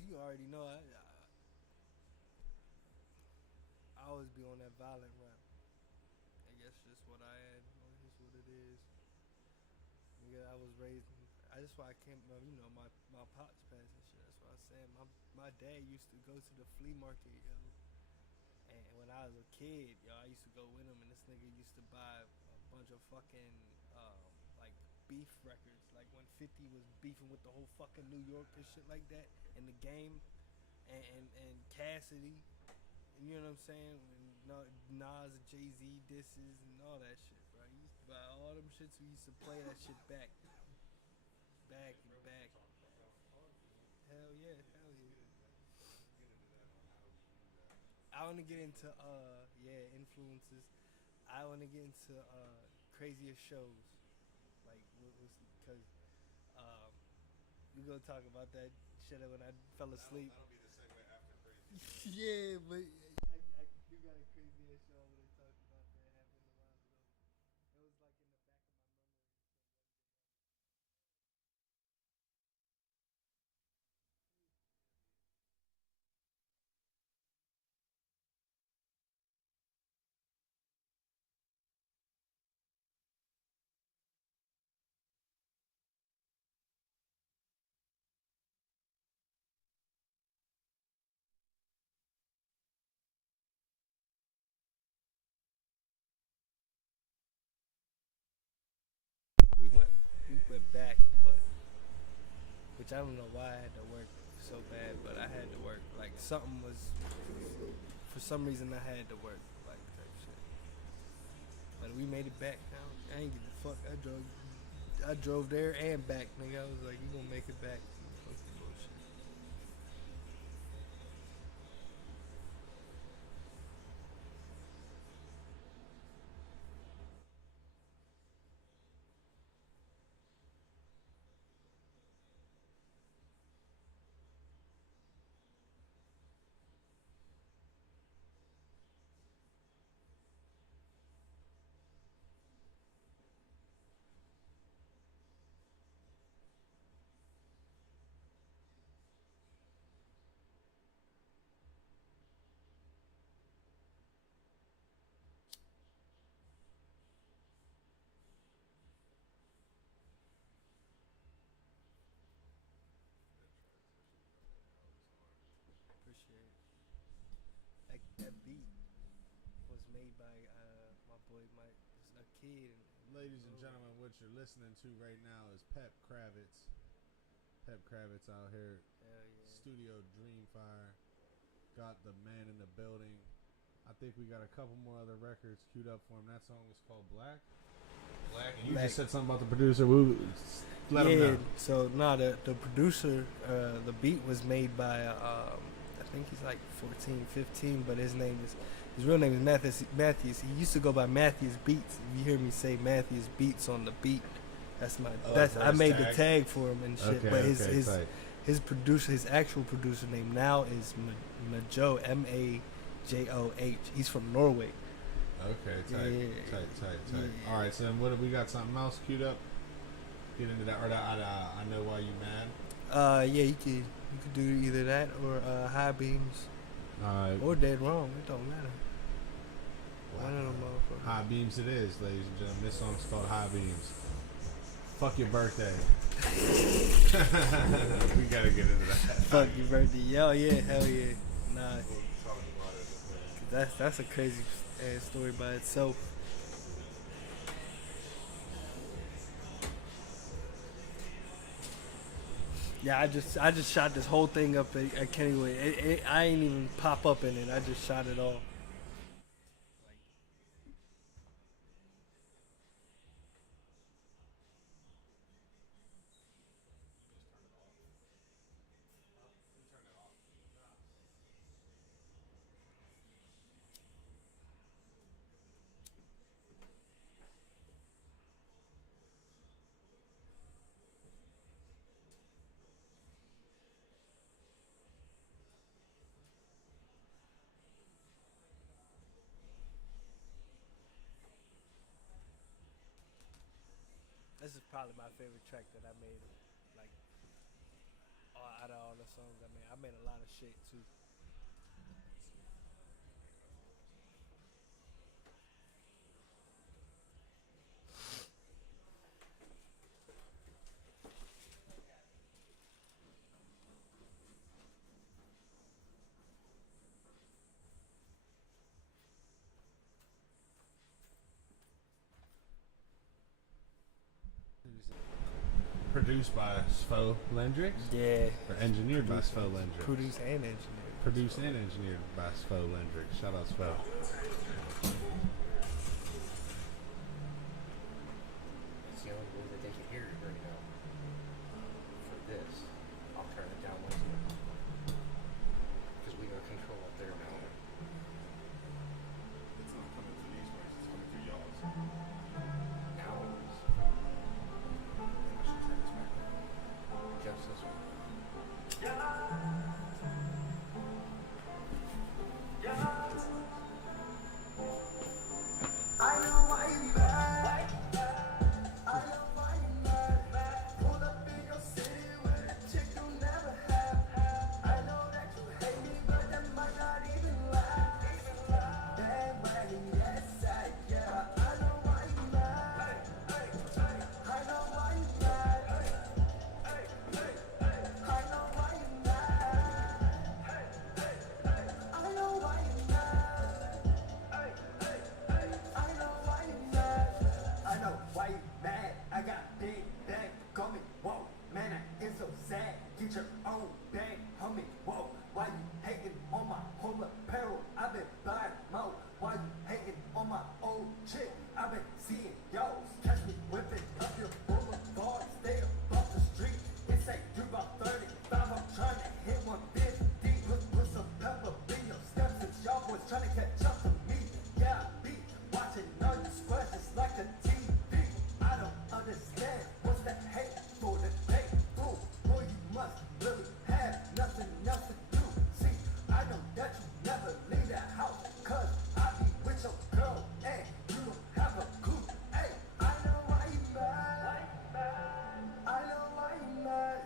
you already know. I always be on that violent rap. I guess just what I am. It's what it is. Yeah, I was raised. That's why I came. My pops passed and shit. That's what I said. My dad used to go to the flea market, yo. And when I was a kid, yo, I used to go with him, and this nigga used to buy a bunch of fucking like beef records, like when 50 was beefing with the whole fucking New York and shit like that in the game, and Cassidy, and you know what I'm saying, and Nas and Jay Z disses and all that shit, bro. He used to buy all them shits. We used to play that shit back and back. Hell yeah, hell yeah. I want to get into influences. I want to get into craziest shows, like because um, we gonna talk about that shit when I fell asleep. That'll be the segue after crazy shows. Yeah, but I do got a crazy ass show I want to talk about that happened a while ago. It was like in the back of my memory. We went back, but which I don't know why I had to work so bad, but I had to work. Like something was, for some reason I had to work, like type shit. But we made it back now. I ain't give a fuck. I drove there and back, nigga. I was like, you gonna make it back? Fuck the bullshit. Appreciate it. That beat was made by my boy Mike, a kid. Ladies and gentlemen, what you're listening to right now is Pep Kravitz. Pep Kravitz out here. Hell yeah. Studio Dreamfire. Got the man in the building. I think we got a couple more other records queued up for him. That song was called Black. Black. And you just said something about the producer. Let him know. So no, the producer, the beat was made by I think he's like 14, 15, but his real name is Matthews. He used to go by Matthews Beats. If you hear me say Matthews Beats on the beat, I made the tag for him and shit. Okay, but his actual producer name now is Majoh, Majoh. He's from Norway. Okay, tight. Yeah. All right, so then what have we got? Something else queued up? Get into that, or I know why you mad. Yeah, you could do either that or high beams or dead wrong. It don't matter. One of them motherfuckers. High beams it is, ladies and gentlemen. This song's called High Beams. Fuck your birthday. We gotta get into that. Fuck your birthday. Hell yeah, hell yeah. Nah, that's a crazy ass story by itself. Yeah, I just shot this whole thing up at Kennyway. I ain't even pop up in it. I just shot it all. This is probably my favorite track that I made. Like, out of all the songs I made a lot of shit too. Produced by Svo Lendrix? Yeah. Or engineered by Svo Lendrix? Produced and engineered. Produced and engineered by Svo Lendrix. Shout out Svo. It's the only way that they can hear it right now. For this, I'll turn it down once because we got control up there now. It's not coming to these ways, it's coming through y'all's. Now it is. I should turn this back on. Just this one. I know why you mad. I know why you mad. Pull up in your city with a chick you never have. I know that you hate me, but that might not even last. Bandwagon, yes, yeah. I know why you mad. I know why you mad. I know why you mad. I know why you mad. I know why you mad. I know why you mad. I got big bag, call me whoa. Man, I am so sad. Get your own bag, homie. Whoa, why you hating on my home apparel? I've been buying more. Why you hating on my old chick? I've been seeing yours. Catch me whipping up your boulevard. Stay up off the street. It's like you about 35. I'm trying to hit 150. Put some pepper in your steps. Since y'all boys trying to catch up to me. Yeah, I be watching all you squares like a TV. I don't understand what's the hate for the bait. Fool, boy, you must really have nothing else to do. See, I know that you never leave the house, cause I be with your girl and you don't have a clue. Hey, I know why you mad. I know why you mad.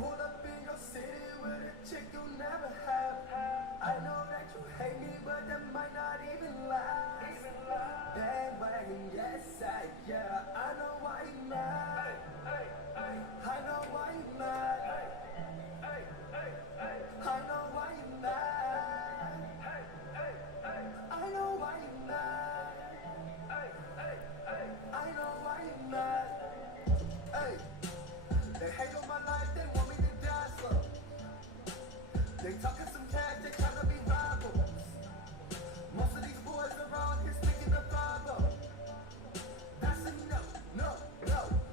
Pull up in your city with a chick you never have. I know that you hate me, but that might not even last. Bandwagon, yes, yeah. I know why you mad. I know why you mad. I know why you mad. I know why you mad. I know why you mad. Hey, they hate on my life, they want me to die slow. They talking some cash, they tryna be rivals. Most of these boys around here speaking of 5-0. That's a no.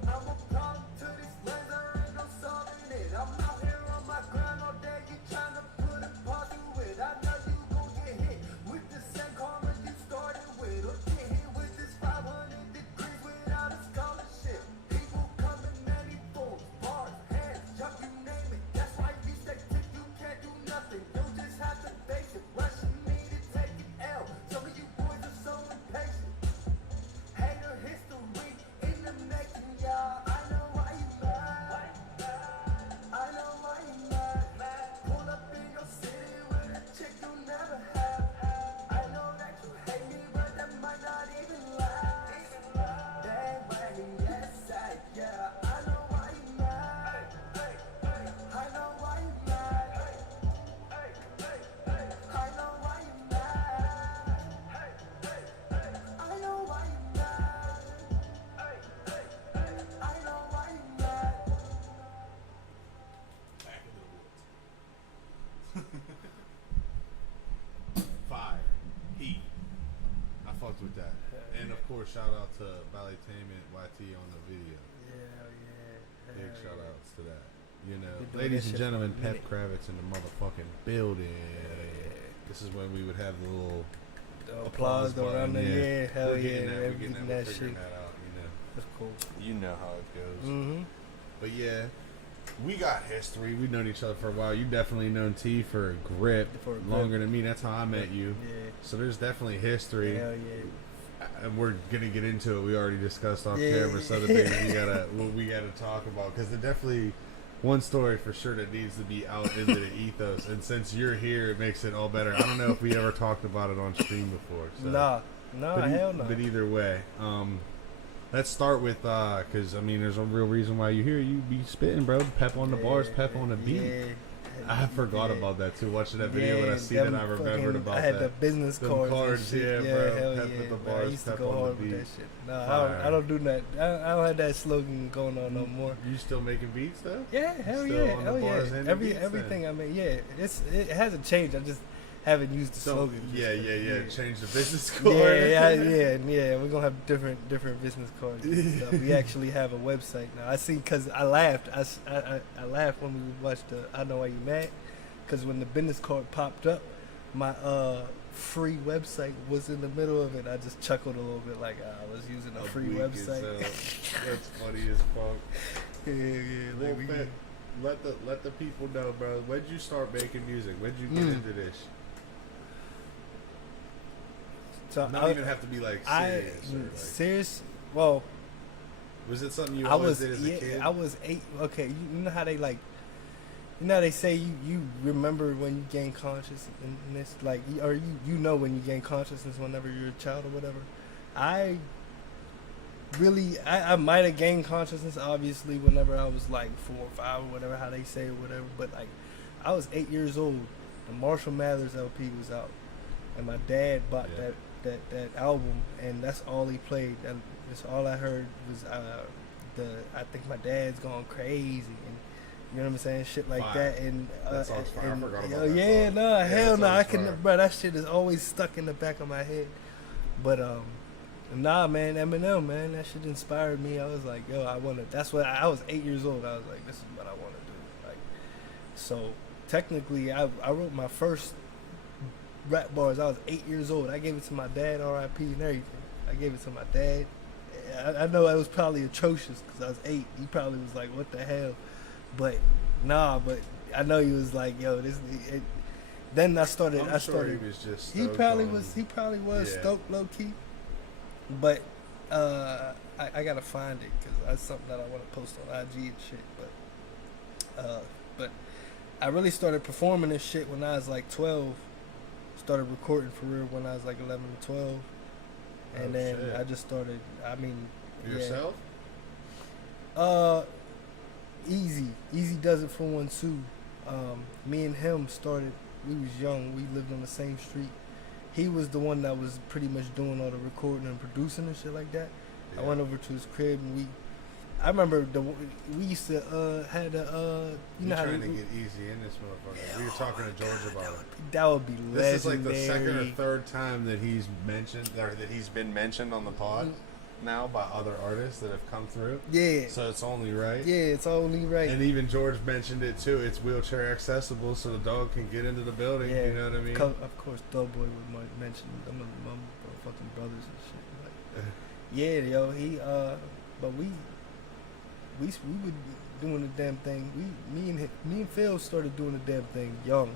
I'm a problem to these lands, there ain't no solving it. I'm out here on my grind all day, you tryna put a pause to it. I know you gon' get hit with the same karma you started with. Or get hit with this 500 degrees without a scholarship. People come in many forms, bars, hands, jump, you name it. That's why you stay tick, you can't do nothing. You just have to face it. Rushing me to take an L. Some of you boys are so impatient. Hater history in the making, y'all. I know why you mad. I know why you mad. Pull up in your city with a chick you never have. I know that you hate me, but that might not even last. Bandwagon, yes, yeah. I know why you mad. I know why you mad. I know why you mad. I know why you mad. I know why you mad. Back into the woods. Fire. Heat. I fucked with that. And of course, shout out to Ballytainment YT on the video. Yeah. Big shout outs to that. You know, Been doing ladies this and shit for a gentlemen, Pep minute. Kravitz in the motherfucking building. This is when we would have the little The applause button, around the yeah, hell We're yeah, getting that, we're we're getting getting that, we're that figuring shit. that out, you know. That's cool. You know how it goes. Mm-hmm. But yeah, we got history. We've known each other for a while. You definitely known T for a grip, For a grip. longer than me. That's how I met you. Yeah. So there's definitely history. Hell yeah. And we're gonna get into it. We already discussed off Yeah. camera some of the things we gotta talk about because one story for sure that needs to be out into the ethos, and since you're here, it makes it all better. I don't know if we ever talked about it on stream before. So. No, hell no. But either way, let's start with because I mean, there's a real reason why you're here. You be spitting, bro. Pep on the bars, pep on the beat. Yeah. I forgot about that too. Watching that video when I seen it, I remembered about that. I had the business Them cards and shit. yeah, bro. Hell Pep yeah, with the bro. bars, I used to pep go on the hard with beat. that shit. No, Fire. I don't do that. I don't have that slogan going on no more. You still making beats though? Yeah, hell Still yeah, on the hell bars yeah. and the beats, Everything then? I mean, yeah, it hasn't changed. I just haven't used the So slogan. yeah. Change the business Yeah, card. yeah. We're gonna have different business cards and stuff. We actually have a website now. I see because I laughed. I laughed when we watched the I Know Why You Mad. Because when the business card popped up, my free website was in the middle of it. I just chuckled a little bit like I was using a free weak as website. hell. That's funny as fuck. Yeah. Well, Like man, let the people know, bro. When'd you start making music? When'd you get into this? so Not even have to be like serious. Or like, serious. Well, was it something you I always was did as a kid? I was 8. Okay, you know how they like. You know how they say you remember when you gain consciousness, like, or you know when you gain consciousness whenever you're a child or whatever. I might have gained consciousness obviously whenever I was like 4 or 5 or whatever, how they say or whatever. But like, I was 8 years old. The Marshall Mathers LP was out, and my dad bought that album, and that's all he played. And that's all I heard was I think my dad's gone crazy and. You know what I'm saying? Shit like Fire. that. And That song's fire. I forgot about that yeah, song. no, Yeah, hell that no. I song's can, fire. bro. That shit is always stuck in the back of my head. But nah, man, Eminem, man, that shit inspired me. I was like, yo, I wanna. That's what I was 8 years old. I was like, this is what I want to do. Like, so technically, I wrote my first rap bars. I was 8 years old. I gave it to my dad, R.I.P. and everything. I gave it to my dad. I know I was probably atrocious because I was 8. He probably was like, what the hell? But nah, but I know he was like, yo, this. Then I started. I'm sure he was just. He probably was. He probably was Yeah. stoked low key. But I gotta find it because that's something that I want to post on IG and shit. But I really started performing this shit when I was like 12. Started recording for real when I was like 11 or 12, and Oh, then shit. I just started. I mean, Yourself? Easy does it for one too. Me and him started. We was young. We lived on the same street. He was the one that was pretty much doing all the recording and producing and shit like that. I went over to his crib and I remember we used to had a you know how trying to get easy in this motherfucker. We were talking to George about it. that would be legendary. This is like the second or third time that he's mentioned, or that he's been mentioned on the pod now by other artists that have come through. Yeah. So it's only right. Yeah, it's only right. And even George mentioned it too. It's wheelchair accessible, so the dog can get into the building. Yeah. You know what I mean? Of course, Doughboy would mention them, my fucking brothers and shit. Like, yeah, yo, he but we were doing the damn thing. Me and Phil started doing the damn thing young.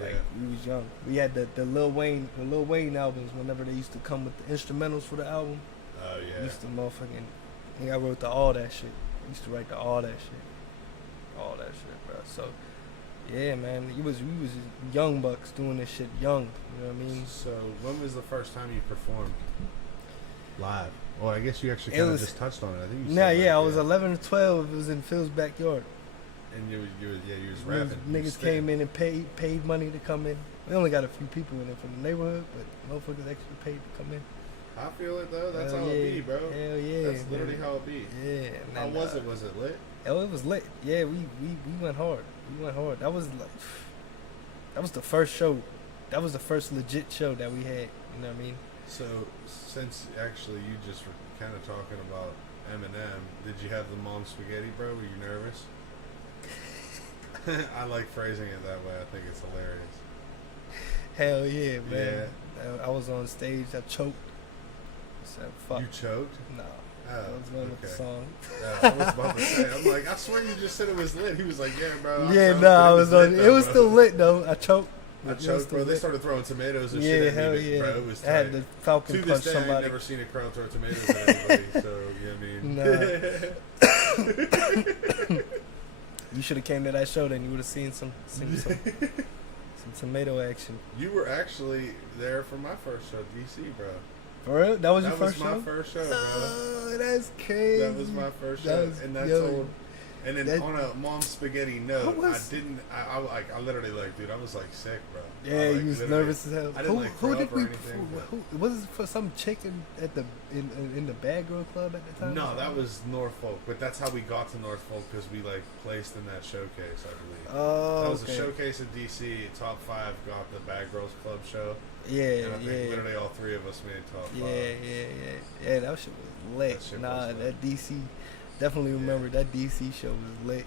Like, we was young. We had the Lil Wayne albums whenever they used to come with the instrumentals for the album. Oh We yeah. used to motherfucking. I think I wrote all that shit. I used to write all that shit, bro. So, yeah, man, we was young bucks doing this shit young. You know what I mean? So when was the first time you performed live? Well, I guess you actually It kind of was- just touched on it. I think you Nah, said yeah, I like, was 11 or 12. It was in Phil's backyard. And you was Those rapping. You was niggas spitting. came in and paid money to come in. We only got a few people in it from the neighborhood, but motherfuckers actually paid to come in. I feel it though. That's Hell how yeah. it be, bro. Hell yeah. That's literally man. how it be. Yeah. and How then, was it? Was it lit? Oh, it was lit. Yeah, we went hard. That was the first show. That was the first legit show that we had. You know what I mean? So since actually you just were kind of talking about Eminem, did you have the mom spaghetti, bro? Were you nervous? I like phrasing it that way. I think it's hilarious. Hell yeah, man. I was on stage. I choked. I said, fuck. You choked? No. Oh, I was going with the okay. song. I was about to say. I'm like, I swear you just said it was lit. He was like, yeah, bro. I Yeah, choked, no, but I was on. lit, It though, was bro. still lit though. I choked. I It was choked, still bro. They lit. started throwing tomatoes and Yeah, shit at hell me, yeah. bro. It was I had tight. the Falcon To punch this day, I've somebody. never seen a crowd throw tomatoes at anybody, so, you know what I mean? Nah. You should have came to that show, then you would have seen some tomato action. You were actually there for my first show, DC, bro. For real? That was your That first was my show? first show, bro. Oh, that's crazy. That was my first show, That's- and that's yo, old. And then that- on a mom spaghetti note, Who was- I literally like, dude, I was like sick, bro. Yeah, I, like, you was literally- nervous as hell. I didn't like who throw did up or we? anything, but- Who was it for? Some chicken at the in the Bad Girl Club at the time? No, that was Norfolk, but that's how we got to Norfolk because we like placed in that showcase, I believe. Oh, That was okay. a showcase in DC. Top 5 got the Bad Girls Club show, Yeah, and I think yeah. literally all 3 of us made top 5. Yeah. That shit was lit. That shit Nah, was lit. that DC. Definitely remember that DC show was lit.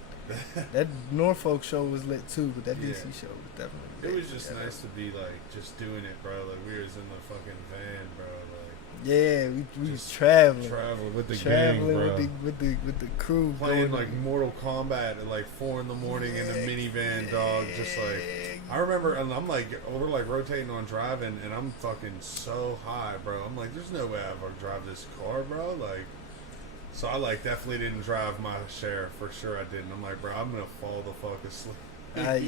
That Norfolk show was lit too, but that Yeah. DC show was definitely It lit. was just Yeah. nice to be like just doing it, bro. Like we was in the fucking van, bro. Like Yeah, we was just traveling. traveling with the Traveling gang, bro. with the crew. Playing going like to- Mortal Kombat at like 4 in the morning in the minivan, dog. Just like I remember, and I'm like, we're like rotating on driving, and I'm fucking so high, bro. I'm like, there's no way I ever drive this car, bro. Like, so I like definitely didn't drive my share for sure. I didn't. I'm like, bro, I'm gonna fall the fuck asleep. I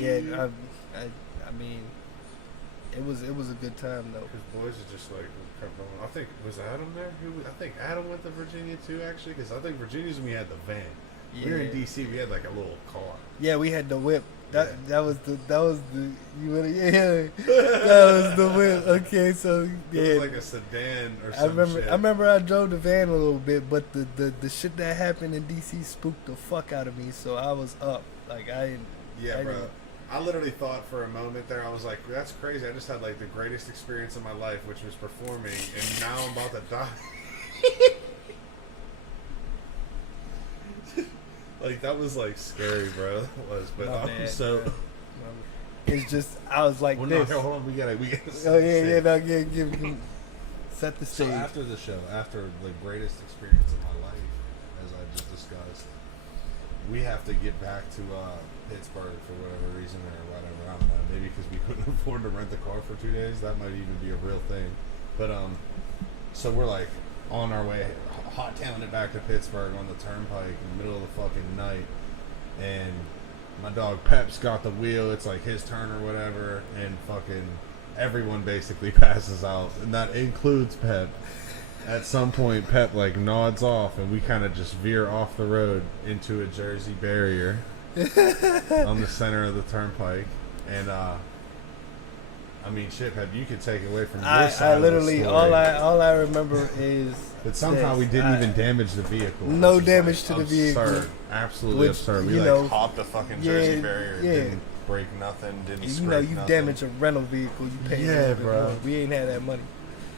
mean, it was a good time though. Because boys are just like, kept going. I think was Adam there? I think Adam went to Virginia too, actually. Because I think Virginia's when we had the van. We were in DC. We had like a little car. Yeah, we had the whip. That was the you would yeah that was the whip. Okay, so yeah. It was like a sedan or I something. remember I drove the van a little bit, but the shit that happened in DC spooked the fuck out of me. So I was up. Like I Yeah, bro. didn't- I literally thought for a moment there, I was like, that's crazy. I just had like the greatest experience of my life, which was performing, and now I'm about to die. Like, that was like scary, bro. It was, but My I'm bad, so. bro. It's just I was like Well, no, this. here, hold on. We gotta. Oh yeah, no, give set the So stage. after the show, after the greatest experience of my life, as I just discussed, we have to get back to Pittsburgh for whatever reason or whatever. I don't know. Maybe because we couldn't afford to rent the car for 2 days. That might even be a real thing. But so we're like on our way, hot tailing it back to Pittsburgh on the turnpike in the middle of the fucking night, and my dog Pep's got the wheel. It's like his turn or whatever, and fucking everyone basically passes out, and that includes Pep. At some point, Pep like nods off, and we kind of just veer off the road into a Jersey barrier on the center of the turnpike. And I mean, shit, Pep, you could take it away from your side. I literally of the story. all I remember is But somehow we this. didn't even damage the vehicle. No which is, damage like, to the vehicle. Absurd. Absolutely Which, absurd. We you like know, hopped the fucking yeah, Jersey barrier. yeah. Didn't break nothing. Didn't you scrape know you nothing. damage a rental vehicle, you pay. Yeah, a little bit bro. more. We ain't had that money,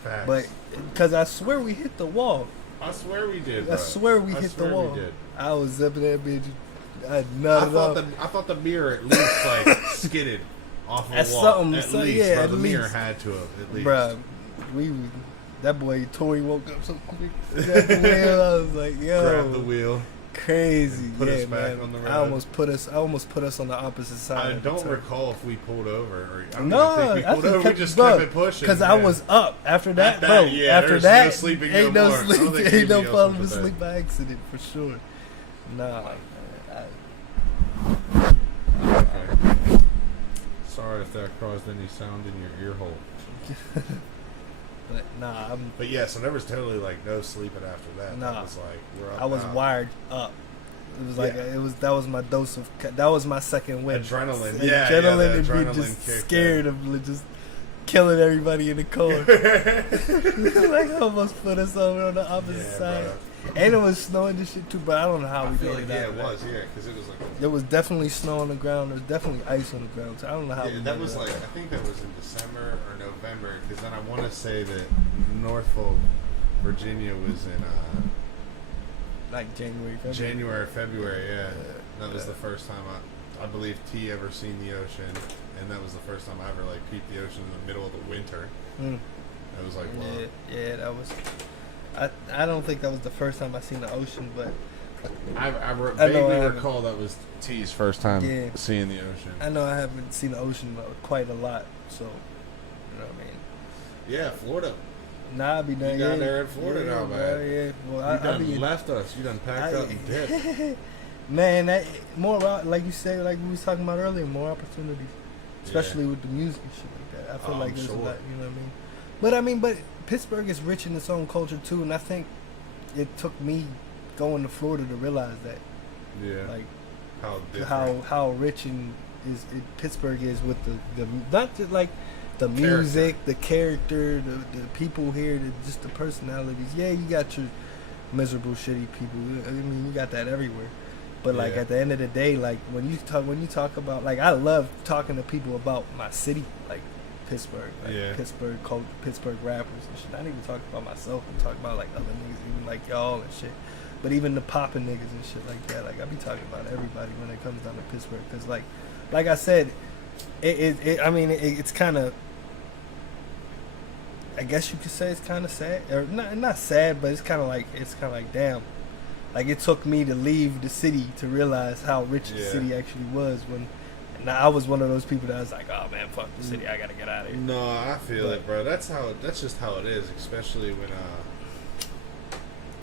Facts. but because I swear we hit the wall. I swear we did. I Bro. swear we I hit swear the wall. We did. I was zipping that bitch. I I nutted off. thought the mirror at least like skidded off That's a wall. something, At so- least, yeah, bro. at The mirror least. had to have at least. Bruh, that boy Tori woke up so quick. Grabbed the wheel. I was like, yo, Grab the wheel. crazy. and put yeah, us back man. on the road. I almost put us on the opposite side. I of the don't turn. recall if we pulled over. Or I don't No, even think we pulled over. We just bro, kept it pushing. Because I yeah. was up after that, At that, bro. yeah, after there's that, no sleeping ain't no no more. I don't sleep, think ain't anybody no else falling went to asleep by accident for sure. Nah, Okay. Sorry if that caused any sound in your ear hole. but nah, But yeah, so there was totally like no sleeping after that. Nah. That was like we're up I was now. wired up. It was like Yeah. that was my dose of that was my second win. Adrenaline. Adrenaline Yeah, the and adrenaline be just kicked scared of just killing everybody in the car. Like almost put us over on the opposite Yeah, side. bro. And it was snowing this shit too, but I don't know how I we feel made like it out it of that. was because it was like There was definitely snow on the ground. There was definitely ice on the ground. So I don't know how. yeah, we that made was it out. like I think that was in December or November because then I want to say that Norfolk, Virginia was in like January, February. January, February. Yeah, that was the first time I believe T ever seen the ocean, and that was the first time I ever like peeped the ocean in the middle of the winter. Mm. It was like wow. Yeah, that was. I don't think that was the first time I seen the ocean, but I I know vaguely I haven't. recall that was T's first time Yeah. seeing the ocean. I know I haven't seen the ocean quite a lot. So, you know what I mean. Yeah, Florida. Nah, I be done. You down yeah, there in Florida yeah, now, bro, man. Yeah, well, You I done be left us. You done packed up and dipped. Man, that like you said, like we was talking about earlier, more opportunities, especially with the music and shit like that. I feel Oh, like I'm there's a sure. lot, you know what I mean? But Pittsburgh is rich in its own culture too, and I think it took me going to Florida to realize that, Yeah. like How different. how rich Pittsburgh is with the not just like the music, the character, the people here, just the personalities. Yeah, you got your miserable, shitty people. I mean, you got that everywhere. But like Yeah. at the end of the day, like when you talk about, like, I love talking to people about my city, like Pittsburgh, like Yeah. Pittsburgh culture, Pittsburgh rappers and shit. Not even talk about myself. I'm talking about like other niggas, even like y'all and shit. But even the poppin' niggas and shit like that. Like I be talking about everybody when it comes down to Pittsburgh, because like I said, it's kind of, I guess you could say it's kind of sad, or not sad, but it's kind of like damn. Like it took me to leave the city to realize how rich the Yeah. city actually was. And I was one of those people that was like, oh man, fuck the city, I gotta get out of here. No, I feel But- it, bro. That's just how it is, especially when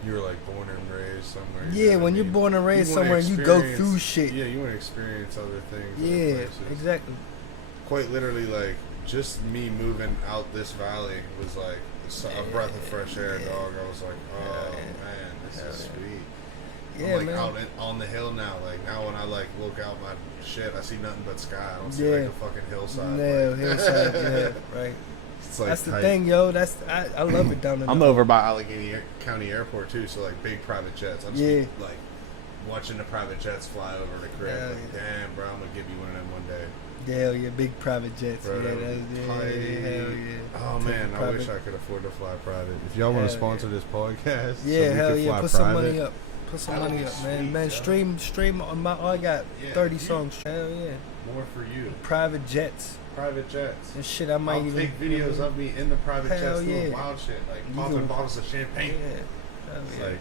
you're like born and raised somewhere. you Yeah, know what when I you're mean? born and raised You wanna somewhere and you go experience- through shit. Yeah, you want to experience other things. other Yeah, places. exactly. Quite literally, like just me moving out this valley was like a breath of fresh air, Yeah. dog. I was like, oh Yeah. man, this Hell is yeah. sweet. Yeah, I'm like man. out on the hill now. Like now, when I like look out my shit, I see nothing but sky. I don't see Yeah. like a fucking hillside. No, like- hillside, yeah, right. It's like That's the tight. thing, yo. I love it down there. I'm over by Allegheny County Airport too, so like big private jets. I'm just Yeah. like watching the private jets fly over the crib. Hell Like, yeah. damn, bro, I'm gonna give you one of them one day. Hell yeah, big private jets. Bro, yeah, that would that's be yeah, tight. hell yeah. Oh Take man, the I private- wish I could afford to fly private. If y'all want to Hell sponsor this podcast, so Yeah, we hell can yeah. fly Put some private. money up. Put some That would money be up, man. sweet, Man, yo. stream on my. I got Yeah, 30 you- songs. Hell yeah. More for you. Private jets Private jets. and shit. I might I'll even take videos of me in the private Hell jets doing yeah. wild shit, like You popping can- bottles of Yeah. champagne. Hell It's yeah. like,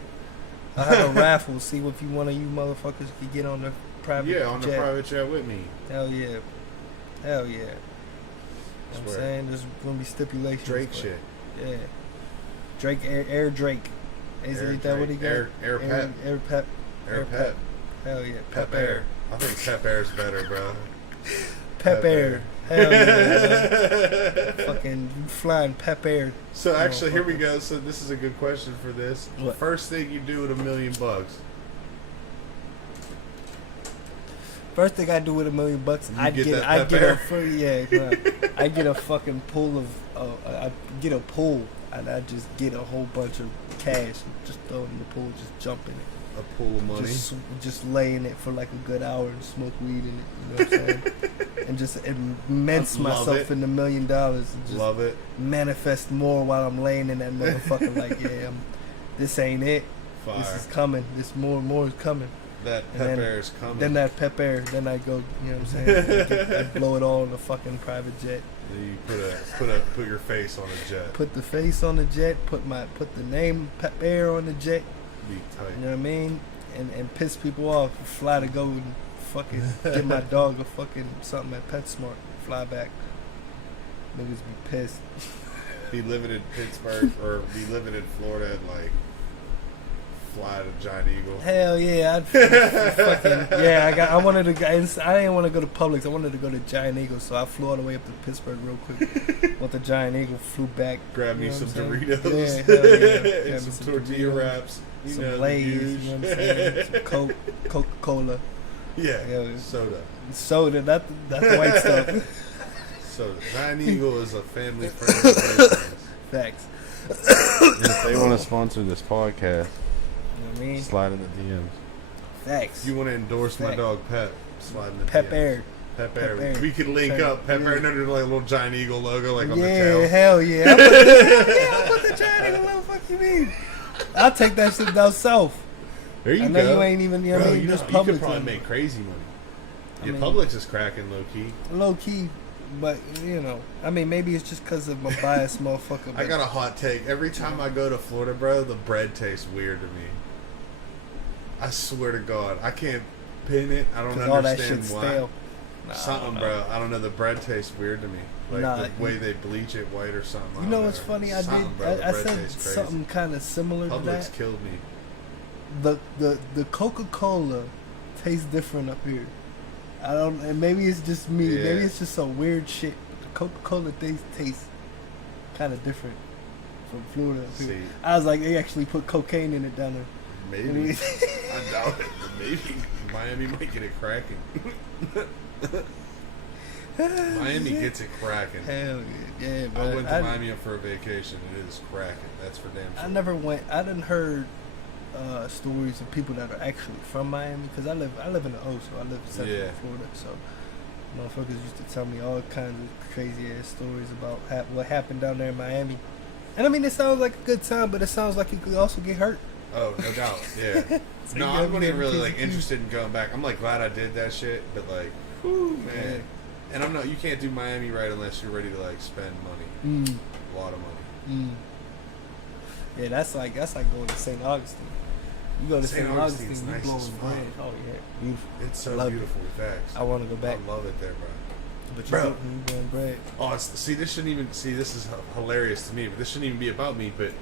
I have a raffle. See if you one of you motherfuckers could get on the private yeah, on the jet. private jet with me. Hell yeah. Hell yeah. You know what I'm Swear. saying? There's gonna be stipulations. Drake but- shit. Yeah. Drake, Air Drake. Is Air that what he Drake. got? Air Pep. Air Pep. Air Pep. Hell yeah. Pep Air. I think Pep Air's better, bro. Pep Air. Hell yeah. Fucking flying Pep Air. So actually, here we Motherfucker. go. So this is a good question for this. What? First thing you do with $1 million? First thing I do with $1 million, You get that Pep Air? I get a fucking pool of, I get a pool and I just get a whole bunch of cash and just throw it in the pool, just jump in it. A pool of money. Just lay in it for like a good hour and smoke weed in it. You know what I'm saying? And just immense I love myself it. in $1 million and just Love it. manifest more while I'm laying in that motherfucker. Like, yeah, this ain't it. Fire. This is coming. This more is coming. That And Pep then- Air's coming. Then that Pep Air. Then I go. You know what I'm saying? I blow it all in a fucking private jet. Then you put your face on a jet. Put the face on the jet. Put the name Pep Air on the jet. Be tight. You know what I mean? And piss people off. Fly to go and fucking get my dog a fucking something at PetSmart. Fly back. Niggas be pissed. Be living in Pittsburgh or be living in Florida and like fly to Giant Eagle. Hell yeah, I'd fucking yeah. I wanted to go. I didn't want to go to Publix. I wanted to go to Giant Eagle, so I flew all the way up to Pittsburgh real quick. Went to Giant Eagle, flew back. Grab me You know some what I'm saying? Doritos. Yeah, hell yeah. Grab me and some some tortilla Doritos, wraps. You some know, the Lay's, huge. you know what I'm saying? Some Coke, Coca-Cola, Yeah, Yeah. soda. soda, not the white stuff. Soda. Giant Eagle is a family friendly business. Facts. If they want to sponsor this podcast, You know what I mean? slide in the DMs. Facts. If you want to endorse my Fact. dog Pep, slide in the Pep DMs. Air. Pep Pep Air. Air. We could link Pep- up. Pep yeah. Air under like a little Giant Eagle logo, like on the Yeah, tail. hell yeah. I'll put the Giant Eagle. What the fuck you mean? I'll take that shit down south. There you I know go. you ain't even, you know what I Bro, mean? you know, Just you could Publix. probably and- make crazy money. I Yeah, mean- Publix is cracking low key. low key, but you know, I mean, maybe it's just because of my bias, motherfucker. I But got a hot take. Every time I go to Florida, bro, the bread tastes weird to me. I swear to God, I can't pin it. I don't 'cause all that understand shit's why. stale. Nah, I Something, don't know. bro. I don't know. The bread tastes weird to me. Like Nah, the way they bleach it white or something. I You know don't what's funny? I Something, bro. The I bread said tastes crazy. something kind of similar to Publix that. killed me. The Coca-Cola tastes different up here. I don't. And maybe it's just me. Yeah. Maybe it's just some weird shit. The Coca-Cola tastes kind of different from Florida up here. See, I was like, they actually put cocaine in it down there. maybe. I doubt it. But maybe Miami might get it cracking. Miami gets it cracking. Hell yeah, I bro. went to Miami for a vacation. It is cracking. That's for damn sure. I never went. I done heard stories of people that are actually from Miami because I live in the O, so I live in Central Yeah. Florida. So motherfuckers used to tell me all kinds of crazy ass stories about what happened down there in Miami. And I mean, it sounds like a good time, but it sounds like you could also get hurt. Oh, no doubt. Yeah. So No, you I'm gotta not be even really able like to- interested in going back. I'm like glad I did that shit, but like, whew, man. Yeah. And I'm not. You can't do Miami right unless you're ready to like spend money, Mm, a lot of money. mm. Yeah, that's like going to St. Augustine. You go to St. St. Augustine's Augustine, you nice blowing as fuck. bread. Oh yeah, beautiful. It's so Love it. beautiful. Facts. I want to go back. I love it there, bro. But Bro. you blowing bread. Oh, see, this shouldn't even. See, this is hilarious to me, but this shouldn't even be about me. But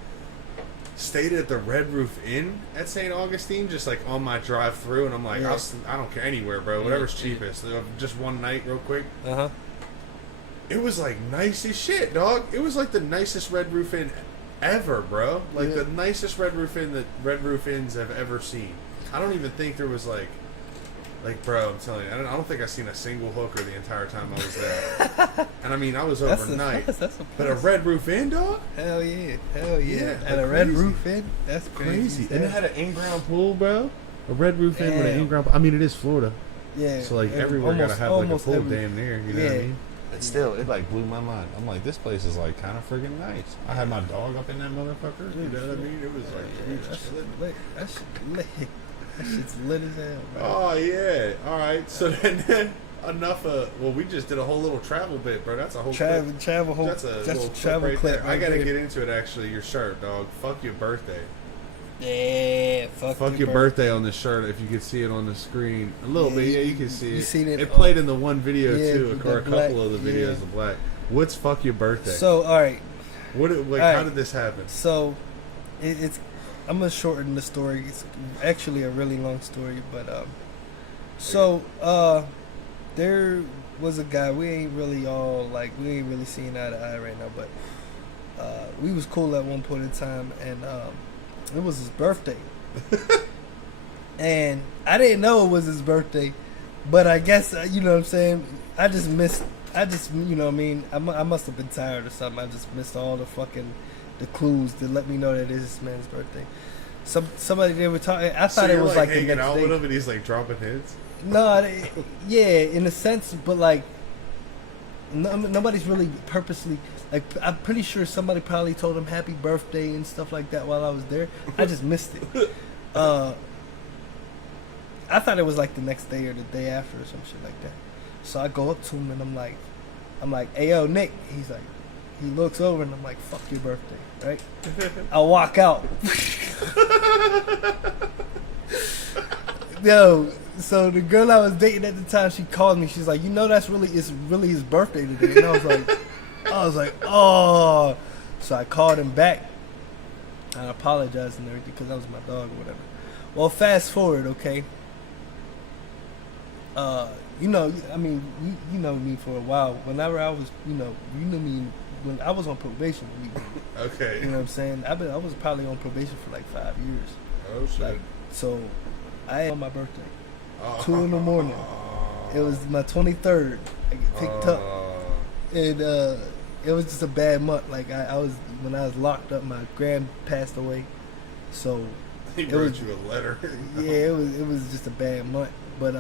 stayed at the Red Roof Inn at St. Augustine, just like on my drive through, and I'm like, Yeah. I don't care anywhere, bro. Whatever's Yeah. cheapest. Just one night, real quick. Uh-huh. It was like nice as shit, dog. It was like the nicest Red Roof Inn ever, bro. Like Yeah. the nicest Red Roof Inn that Red Roof Inns have ever seen. I don't even think there was like, bro, I'm telling you, I don't think I seen a single hooker the entire time I was there. And I mean, I was That's overnight. a plus. But a Red Roof Inn, dog? Hell yeah. Hell yeah. Yeah, At like a Red crazy. Roof Inn? That's crazy. And it had an in-ground pool, bro. A Red Roof Inn with an Damn. in-ground pool. I mean, it is Florida. Yeah. So, like, and everywhere gotta have, like, a almost pool every- damn near. You know what I Yeah. mean? But still, it, like, blew my mind. I'm like, this place is, like, kind of friggin' nice. I had my dog up in that motherfucker. You know what I mean? It was, like, we was That shit chilling. lit. That shit lit. That shit's lit as hell, bro. Oh, yeah. All right. So, then enough well, we just did a whole little travel bit, bro. That's a whole Travel whole. That's a That's little a clip travel right clip. there. I right gotta there. get into it, actually. Your shirt, dog. Fuck your birthday. Yeah, Fuck your birthday on the shirt. If you can see it on the screen a little Yeah, bit, yeah, you- you can see you it. seen it It on- played in the one video Yeah, too, with or a the couple black- of the videos yeah. of black. What's fuck your birthday? So, all right. What? Like, all how right. did this happen? So, it's. I'm gonna shorten the story. It's actually a really long story, but there was a guy. We ain't really seeing eye to eye right now, but we was cool at one point in time, and it was his birthday, and I didn't know it was his birthday, but I guess you know what I'm saying. I just you know what I mean. I must have been tired or something. I just missed all the clues to let me know that it is this man's birthday. Somebody they were talking. I So thought it you're was like the hanging next out day. with him, and he's like dropping hits. No, yeah, in a sense, but like nobody's really purposely. Like, I'm pretty sure somebody probably told him happy birthday and stuff like that while I was there. I just missed it. I thought it was like the next day or the day after or some shit like that. So I go up to him and I'm like, hey yo, Nick. He's like, he looks over and I'm like, fuck your birthday, right? I walk out. Yo, so the girl I was dating at the time, she called me. She's like, you know, it's really his birthday today. And I was like, oh. So I called him back. I apologized and everything because that was my dog or whatever. Well, fast forward, okay. You know, I mean, you know me for a while. Whenever I was, you knew me when I was on probation. Okay. You know what I'm saying? I was probably on probation for like 5 years. Oh shit. Like, so I on my birthday, 2 in the morning. It was my 23rd. I get picked up, and it was just a bad month. Like I was when I was locked up, my grand passed away, so He it wrote was- you a letter. yeah, it was just a bad month. But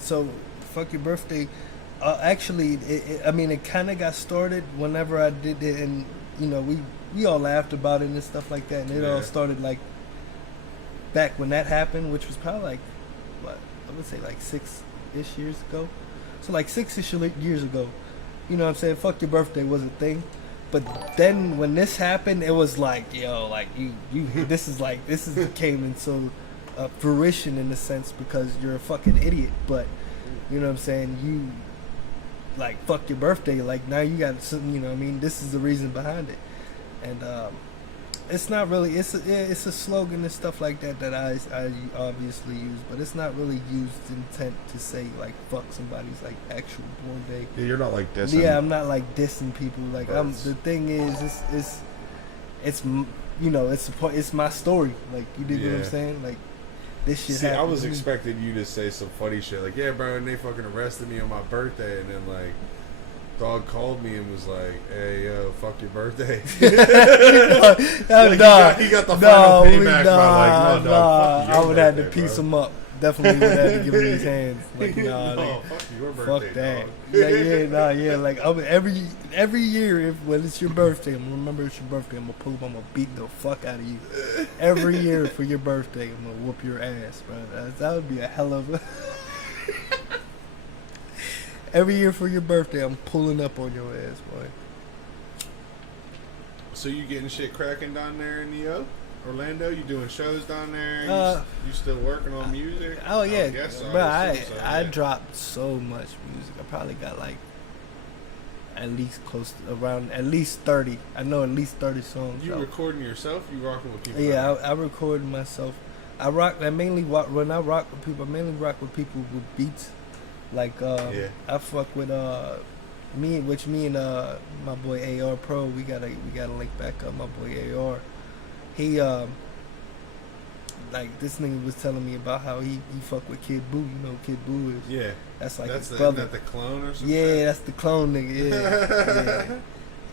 so fuck your birthday. Actually, it kind of got started whenever I did it, and you know we all laughed about it and stuff like that, and it all Yeah. started like back when that happened, which was probably like what I would say like 6-ish years ago. So like 6-ish years ago, you know what I'm saying? Fuck your birthday was a thing. But then when this happened, it was like, yo, like you this came into fruition in a sense because you're a fucking idiot. But you know what I'm saying? You like fuck your birthday. Like now you got something. You know what I mean? This is the reason behind it. And It's not really. It's a slogan and stuff like that that I obviously use, but it's not really used intent to say like fuck somebody's like actual born day. Yeah, you're not like dissing. Yeah, I'm not like dissing people. Like Birds. the thing is, it's you know, it's my story. Like you dig what I'm Yeah. saying? Like this shit. See, I happened was to me. expecting you to say some funny shit like, yeah, bro, and they fucking arrested me on my birthday, and then like, dog called me and was like, hey, yo, fuck your birthday. Like, he got the final payback by like, no, dog, fuck your I would have to birthday, piece bro. him up. Definitely would have to give him his hands. Like, nah, No, like, fuck your birthday, fuck that. dog. Yeah. Like every year, when it's your birthday, I'm gonna remember it's your birthday. I'm gonna beat the fuck out of you. Every year for your birthday, I'm gonna whoop your ass, bro. That would be a hell of a. Every year for your birthday, I'm pulling up on your ass, boy. So you getting shit cracking down there in Orlando? You doing shows down there? You still working on music? Oh yeah, I guess so. bro. I assume so, I yeah. dropped so much music. I probably got like at least close to around at least 30. I know at least 30 songs. You out. recording yourself? You rocking with people? Yeah, I recorded myself. When I rock with people, I mainly rock with people with beats. Like I fuck with me and my boy AR Pro. We gotta link back up. My boy AR. He like this nigga was telling me about how he fuck with Kid Boo. You know who Kid Boo is? Yeah. That's like That's his isn't brother. that the clone or something? Yeah, that's the clone nigga.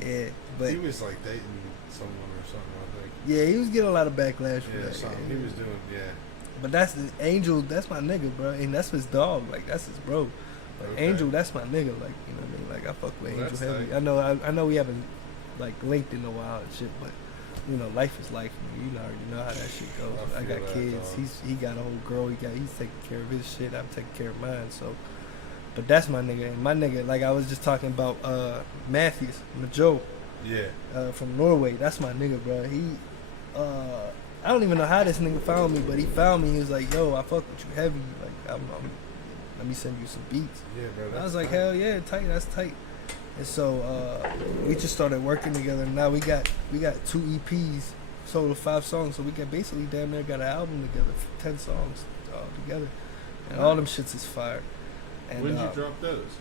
Yeah. But he was like dating someone or something, I think. yeah, he was getting a lot of backlash for Yeah, that. something. Yeah. He was doing, yeah. But that's the Angel. That's my nigga, bro, and that's his dog. Like that's his bro. But Okay. Angel, that's my nigga. Like you know what I mean. Like I fuck with Well, Angel that's heavy. tight. I know we haven't like linked in a while and shit, but you know life is life. You already know how that shit goes. I I feel got that, kids. dog. He got a whole girl. He's taking care of his shit. I'm taking care of mine. So, but that's my nigga. And my nigga, like I was just talking about Matthews, Majo. Yeah. From Norway. That's my nigga, bro. He, I don't even know how this nigga found me, but he found me. He was like, "Yo, I fuck with you heavy. Like, let me send you some beats." Yeah, bro. I was like, "Hell yeah, tight. That's tight." And so we just started working together. And now we got 2 EPs, sold 5 songs. So we got basically damn near got an album together, 10 songs together, and all them shits is fire. And, When did you drop those?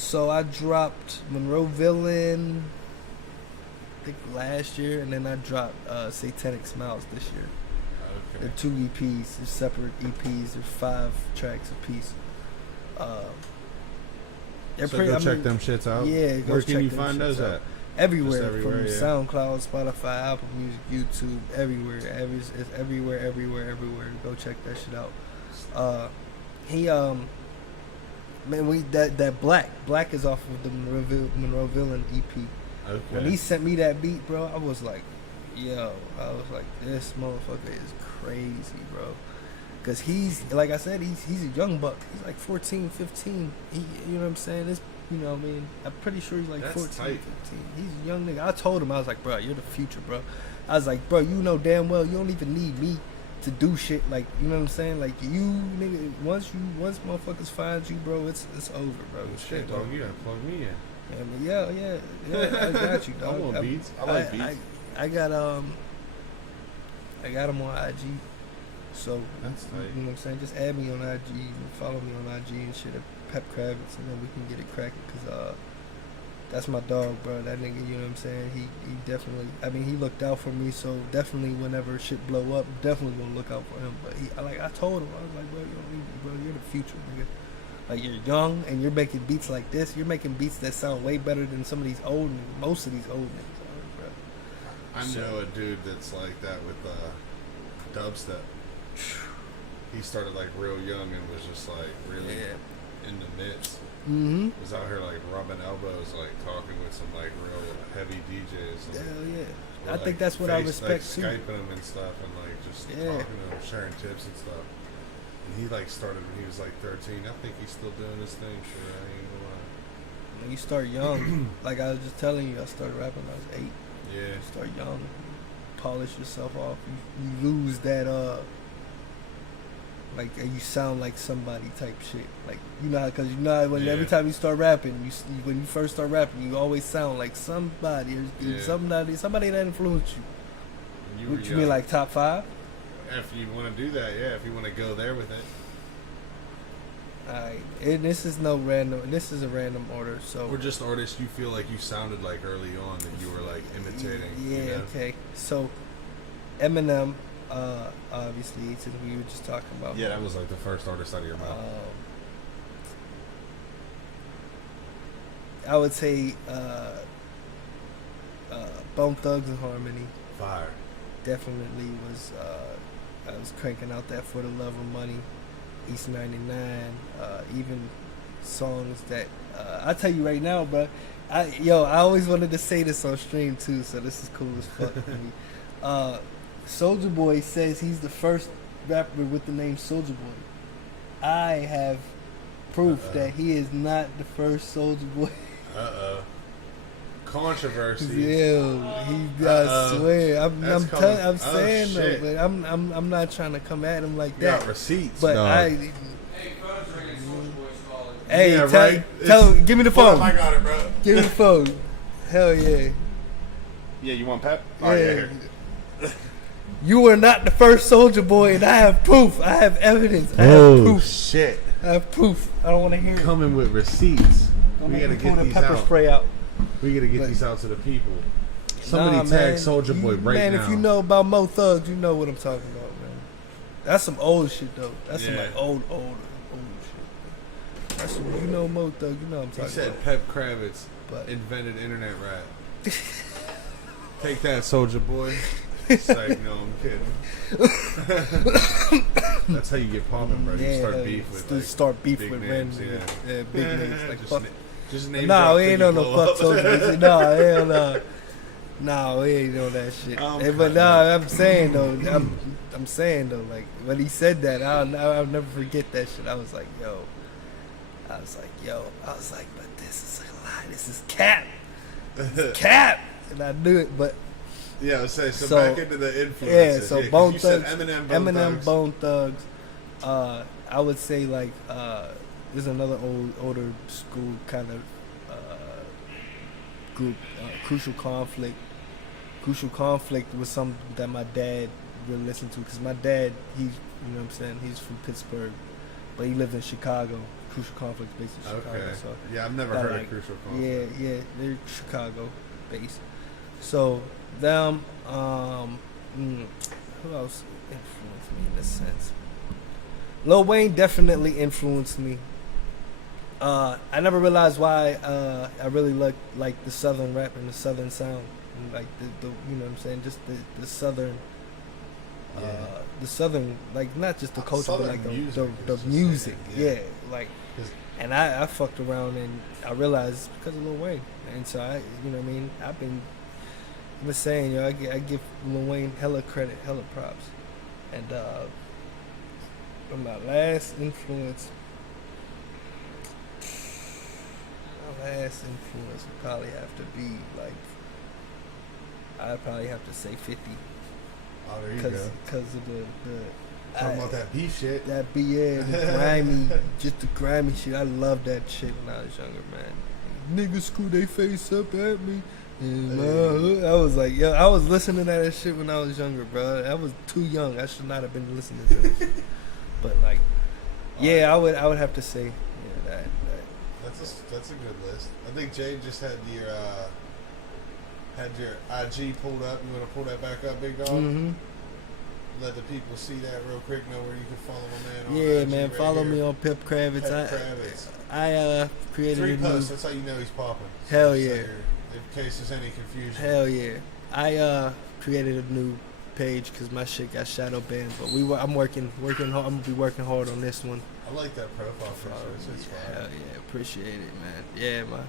So I dropped Monroe Villain, I think last year, and then I dropped Satanic Smiles this year. Okay. They're 2 EPs, they're separate EPs, they're 5 tracks apiece. They're So pretty. go I check mean, them shits out. Yeah, go Where check can you them find shits those out. at? Everywhere, Just everywhere, from yeah. SoundCloud, Spotify, Apple Music, YouTube, everywhere. It's everywhere. Go check that shit out. Man, that Black is off of the Monroe Villain EP. Okay. When he sent me that beat, bro, I was like, this motherfucker is crazy, bro. Cause he's, like I said, he's a young buck. He's like 14, 15. You know what I'm saying? It's, you know what I mean? I'm pretty sure he's like That's 14, tight. 15. He's a young nigga. I told him, I was like, bro, you're the future, bro. I was like, bro, you know damn well you don't even need me to do shit. Like, you know what I'm saying? Like, you, nigga, once motherfuckers find you, bro, it's over, bro. Oh, shit, dog. You gotta plug me in. Yeah, I got you, dog. I want beats. I like beats. I got him on IG. So That's tight. you know what I'm saying? Just add me on IG and follow me on IG and shit at Pep Kravitz, and then we can get it cracking. Cause that's my dog, bro. That nigga, you know what I'm saying? He definitely. I mean, he looked out for me. So definitely, whenever shit blow up, definitely gonna look out for him. But I told him, I was like, bro, you don't need me, bro. You're the future, nigga. Like, you're young and you're making beats like this. You're making beats that sound way better than some of these old niggas. Most of these old niggas are, bro. I know a dude that's like that with dubstep. He started like real young and was just like really in the midst. Mm-hmm. Was out here like rubbing elbows, like talking with some like real heavy DJs. And, Hell yeah. or, I like, think that's what I respect too. Skyping them and stuff, and like just talking to them, sharing tips and stuff. And he like started when he was like 13. I think he's still doing this thing. Sure, I ain't gonna lie. When you start young, like I was just telling you, I started rapping when I was 8. Yeah. You start young, polish yourself off. You lose that Like you sound like somebody type shit. Like because when Yeah. every time you start rapping, when you first start rapping, you always sound like somebody or Yeah. somebody that influenced you. You were What you mean, like top 5? If you want to do that, yeah. If you want to go there with it. Alright, this is no random. This is a random order. So Or just artists you feel like you sounded like early on that you were like imitating. Yeah, you know? okay. So Eminem, obviously, since we were just talking about. Yeah, that was like the first artist out of your mouth. I would say Bone Thugs and Harmony Fire. definitely was. I was cranking out that For the Love of Money, East 99, even songs that I tell you right now, bro. I always wanted to say this on stream too, so this is cool as fuck for me. Soulja Boy says he's the first rapper with the name Soulja Boy. I have proof that he is not the first Soulja Boy. Controversy. Yeah, I swear. I'm saying shit. though, but I'm not trying to come at him like You got that. receipts. But dog. hey, Yeah, tell right. him, give me the phone. I got it, bro. Give me the phone. Hell yeah. Yeah, you want Pep? Yeah. Oh, yeah, here. You are not the first Soulja Boy, and I have proof. I have evidence. I have proof. shit. I have proof. I don't want to hear it. Coming with receipts. Don't We make gotta me pull get the these pepper out. spray out. We gotta get But- these out to the people. Somebody Nah, tag man. Soulja Boy right man, now. if you know about Mo Thugs, you know what I'm talking about, man. That's some old shit, though. That's some Yeah. like old shit. That's some, you know Mo Thugs, you know what I'm He talking said about. Pep Kravitz But invented internet rap. Take that, Soulja Boy. It's like, no, I'm kidding. That's how you get popping, bro. You start beef with start beef big with names, random, yeah. big names like just, fuck. just name Nah, drop we till ain't you on no blow fuck up. Soulja Boy. Nah, hell no. Nah, we ain't on that shit. But nah, I'm saying though, I'm saying though, like when he said that, I'll never forget that shit. I was like, but this is a lie. This is cap. This is cap. And I knew it, but Yeah, I was saying, so So- back into the influences. yeah. So 'cause Bone you said Thugs, Eminem, Bone Thugs. Bone Thugs. I would say like there's another older school kind of group, Crucial Conflict. Crucial Conflict was something that my dad really listened to because my dad, you know what I'm saying, he's from Pittsburgh, but he lived in Chicago. Crucial Conflict based in Chicago. Okay. So Yeah, I've never that, heard like, of Crucial Conflict. yeah, they're Chicago based. So them, who else influenced me in this sense? Lil Wayne definitely influenced me. I never realized why I really like the southern rap and the southern sound, and like the you know what I'm saying, just the southern. The southern, like not just the culture, but Southern like the music the is just music, saying, yeah, like. 'Cause- And I fucked around and I realized it's because of Lil Wayne, and so I, you know what I mean, I've been saying, I give Lil Wayne hella credit, hella props, and my last influence would probably have to be like, I'd probably have to say 50, Oh, there you because go. of the Talking about that beef shit. that be the grimy, just the grimy shit. I loved that shit when I was younger, man. Niggas screw they face up at me. And I was like, I was listening to that shit when I was younger, bro. I was too young. I should not have been listening to this. But like, I would have to say, that. That's a good list. I think Jay just had your IG pulled up. You want to pull that back up, big dog? Mm-hmm. Let the people see that real quick. Know where you can follow my man on Yeah, IG man. right Follow here. me on Pip Kravitz. Pep Kravitz. I created 3 a new. posts. That's how you know he's popping. Hell So yeah. in case there's any confusion. Hell yeah. I created a new page because my shit got shadow banned, but I'm working hard. I'm gonna be working hard on this one. I like that profile picture. It's fire. Hell yeah, appreciate it, man. Yeah, my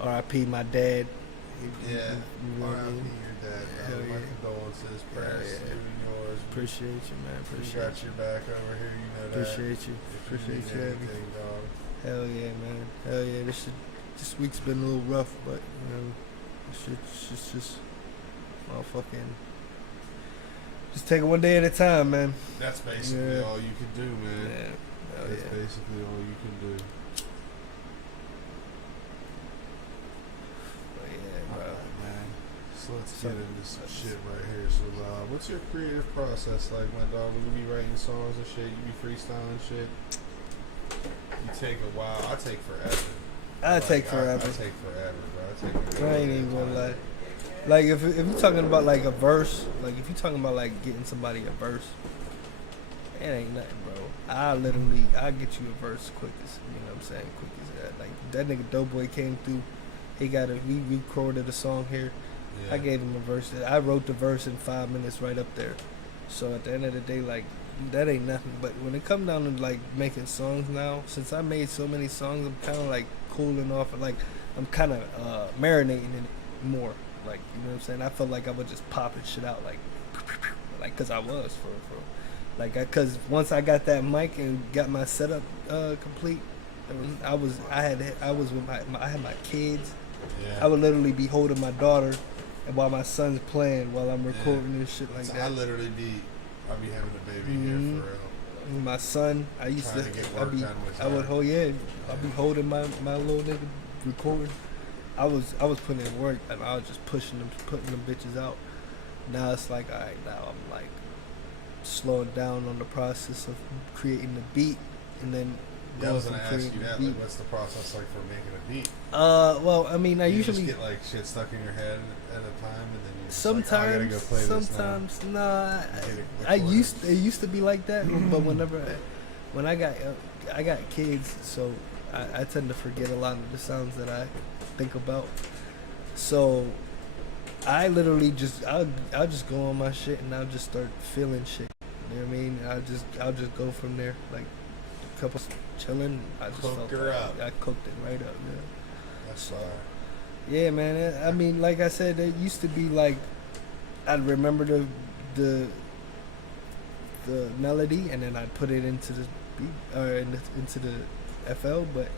R.I.P. my dad. Yeah. You know what I R.I.P. mean? your dad. Hell My yeah. condolences. Hell Prayers yeah. to you and yours. Appreciate you, man. We Appreciate got you. your back over here. You know that. Appreciate you. If Appreciate need you, Abby. anything, dog. Hell yeah, man. Hell yeah. This week's been a little rough, but you know, this shit's just motherfucking Just take it one day at a time, man. That's basically Yeah. all you can do, man. Yeah. Hell That's yeah. basically all you can do. But yeah, bro. Alright, man. So let's So- get into some shit right here. So, what's your creative process like, my dog? When you be writing songs and shit, you be freestyling shit. You take a while. I take forever. I take forever. I take forever, bro. I take a I ain't even gonna lie. Like if you're talking about like a verse, like if you're talking about like getting somebody a verse, it ain't nothing, bro. I get you a verse quick as, you know what I'm saying, quick as that. Like that nigga Doughboy came through, we recorded a song here. Yeah. I gave him a verse. I wrote the verse in 5 minutes right up there. So at the end of the day, like that ain't nothing. But when it come down to like making songs now, since I made so many songs, I'm kind of like cooling off. Like I'm kind of marinating in it more. Like, you know what I'm saying? I felt like I was just popping shit out, like, cause I was for, like, cause once I got that mic and got my setup complete, I had my kids. Yeah. I would literally be holding my daughter, and while my son's playing, while I'm recording and shit like So that. I literally I'll be having a baby Mhm. here for real. My son, I used Trying to get work done with I would her. hold, yeah, I'd be holding my little nigga recording. I was putting in work, and I was just putting them bitches out. Now it's like, all right, now I'm like slowing down on the process of creating the beat, and then Yeah, I was gonna from ask creating you the that. beat. Like, what's the process like for making a beat? Well, I mean, I You usually just get like shit stuck in your head at a time, and then you just like, oh, I gotta sometimes, go play this now. sometimes, nah. You get it I recorded. it used to be like that, but when I got kids, so I tend to forget a lot of the sounds that I think about. So I literally I'll just go on my shit and I'll just start feeling shit. You know what I mean? I'll just go from there. Like a couple chilling. I just Cooked felt her like up. I cooked it right up. Yeah. That's fire. Yeah, man. I mean, like I said, it used to be like I'd remember the melody and then I'd put it into the beat or into the FL, but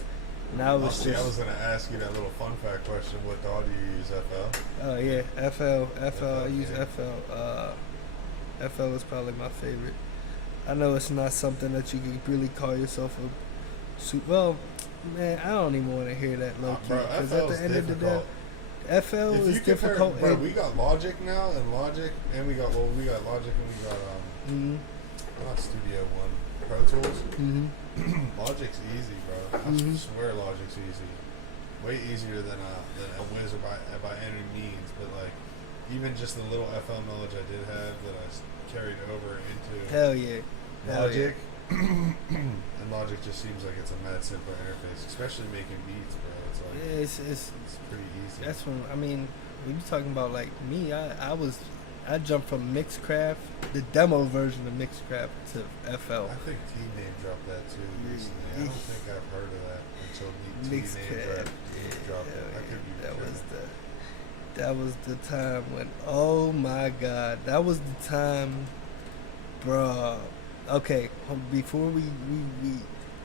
now it's See, I was just gonna ask you that little fun fact question. What DAW do you use, FL? oh yeah, FL. I use yeah. FL. FL is probably my favorite. I know it's not something that you can really call yourself a well, man. I don't even want to hear that low key Bro, because FL at is the end of the day. difficult. FL If is you compare, difficult. bro, we got Logic now, and Logic and we got Mhm. not Studio One, Pro Tools. Mhm. Logic's easy, bro. I Mhm. swear Logic's easy. Way easier than a Wizard by any means, but like even just the little FL knowledge I did have that I carried over into Hell yeah. Hell Logic. And Logic just seems like it's a mad simple interface, especially making beats, bro. It's like Yeah, it's it's pretty easy. that's when I mean when you talking about like me, I jumped from Mixcraft, the demo version of Mixcraft to FL. I think T Name dropped that too recently. I don't think I've heard of that until T Name Mixcraft. dropped it. I could be That was the time when oh my god, that was the time, bruh. Okay, before we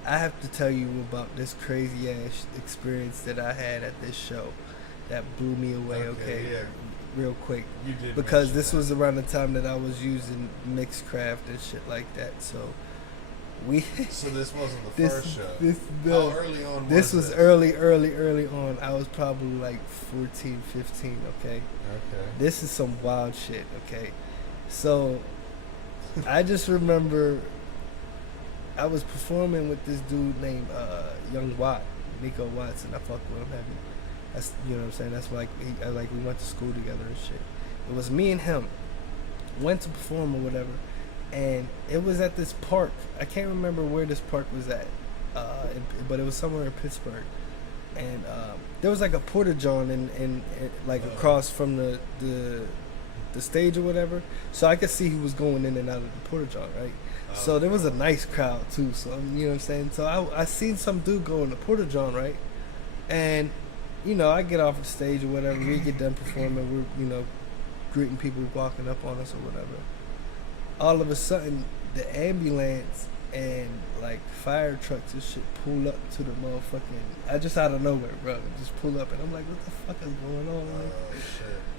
I have to tell you about this crazy ass experience that I had at this show that blew me away. Okay, yeah. real quick. You did Because mention this that. was around the time that I was using Mixcraft and shit like that. So we So this wasn't the this first show. this How the early on this was was this? early on. I was probably like 14, 15, okay? Okay. This is some wild shit, okay? So I just remember I was performing with this dude named Young Watt, Nico Watts, and I fuck with him heavy. That's, you know what I'm saying? That's like we went to school together and shit. It was me and him went to perform or whatever, and it was at this park. I can't remember where this park was at, but it was somewhere in Pittsburgh. And there was like a porta john in like across from the stage or whatever, so I could see who was going in and out of the porta john, right? So there was a nice crowd too. So you know what I'm saying. So I seen some dude go in the porta john, right? And you know, I get off the stage or whatever. We get done performing. We're greeting people walking up on us or whatever. All of a sudden, the ambulance and like fire trucks and shit pull up to the motherfucking. I just out of nowhere, bro. Just pull up, and I'm like, what the fuck is going on? Like,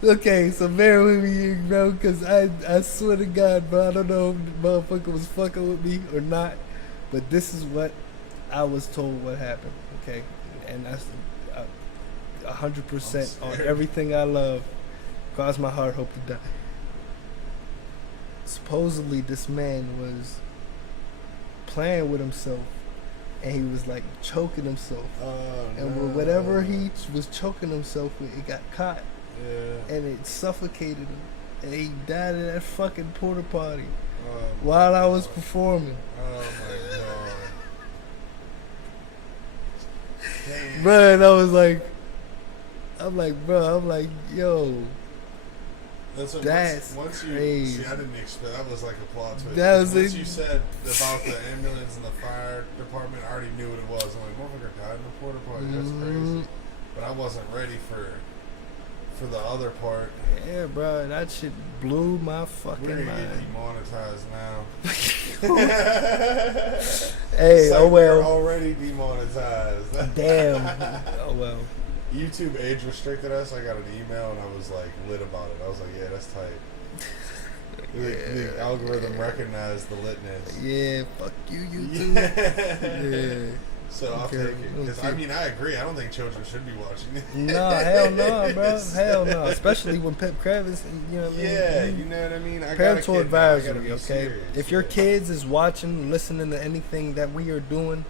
Shit. okay, so bear with me, bro, because I swear to God, bro, I don't know if the motherfucker was fucking with me or not, but this is what I was told what happened, okay? And that's 100% on everything I love. Cause my heart hope to die. Supposedly, this man was playing with himself, and he was like choking himself. And whatever he was choking himself with, it got caught. Yeah. And it suffocated him, and he died in that fucking porta potty while I was performing. Oh my god. Damn. Bro, and I was like, yo, That's what, that's once you crazy. see, I didn't expect that was like a plot twist. That was once it. you said about the ambulance and the fire department, I already knew what it was. I'm like, motherfucker died in the porta potty. That's crazy. But I wasn't ready for the other part. Yeah, bro, that shit blew my We're fucking gonna mind. get demonetized now. Hey, So oh we're well. already demonetized. Damn. Oh well. YouTube age restricted us. I got an email and I was like lit about it. I was like, yeah, that's tight. The algorithm recognized the litness. Yeah, fuck you, YouTube. Yeah. So I'll Okay, take it. Because okay. I mean, I agree. I don't think children should be watching it. No, hell no, bro. Hell no. Especially when Kravitz, you know what I mean? Yeah, you know what I mean? I got a Parental kid now, I gotta advisory, be okay? serious, If your yeah. kids is watching, listening to anything that we are doing,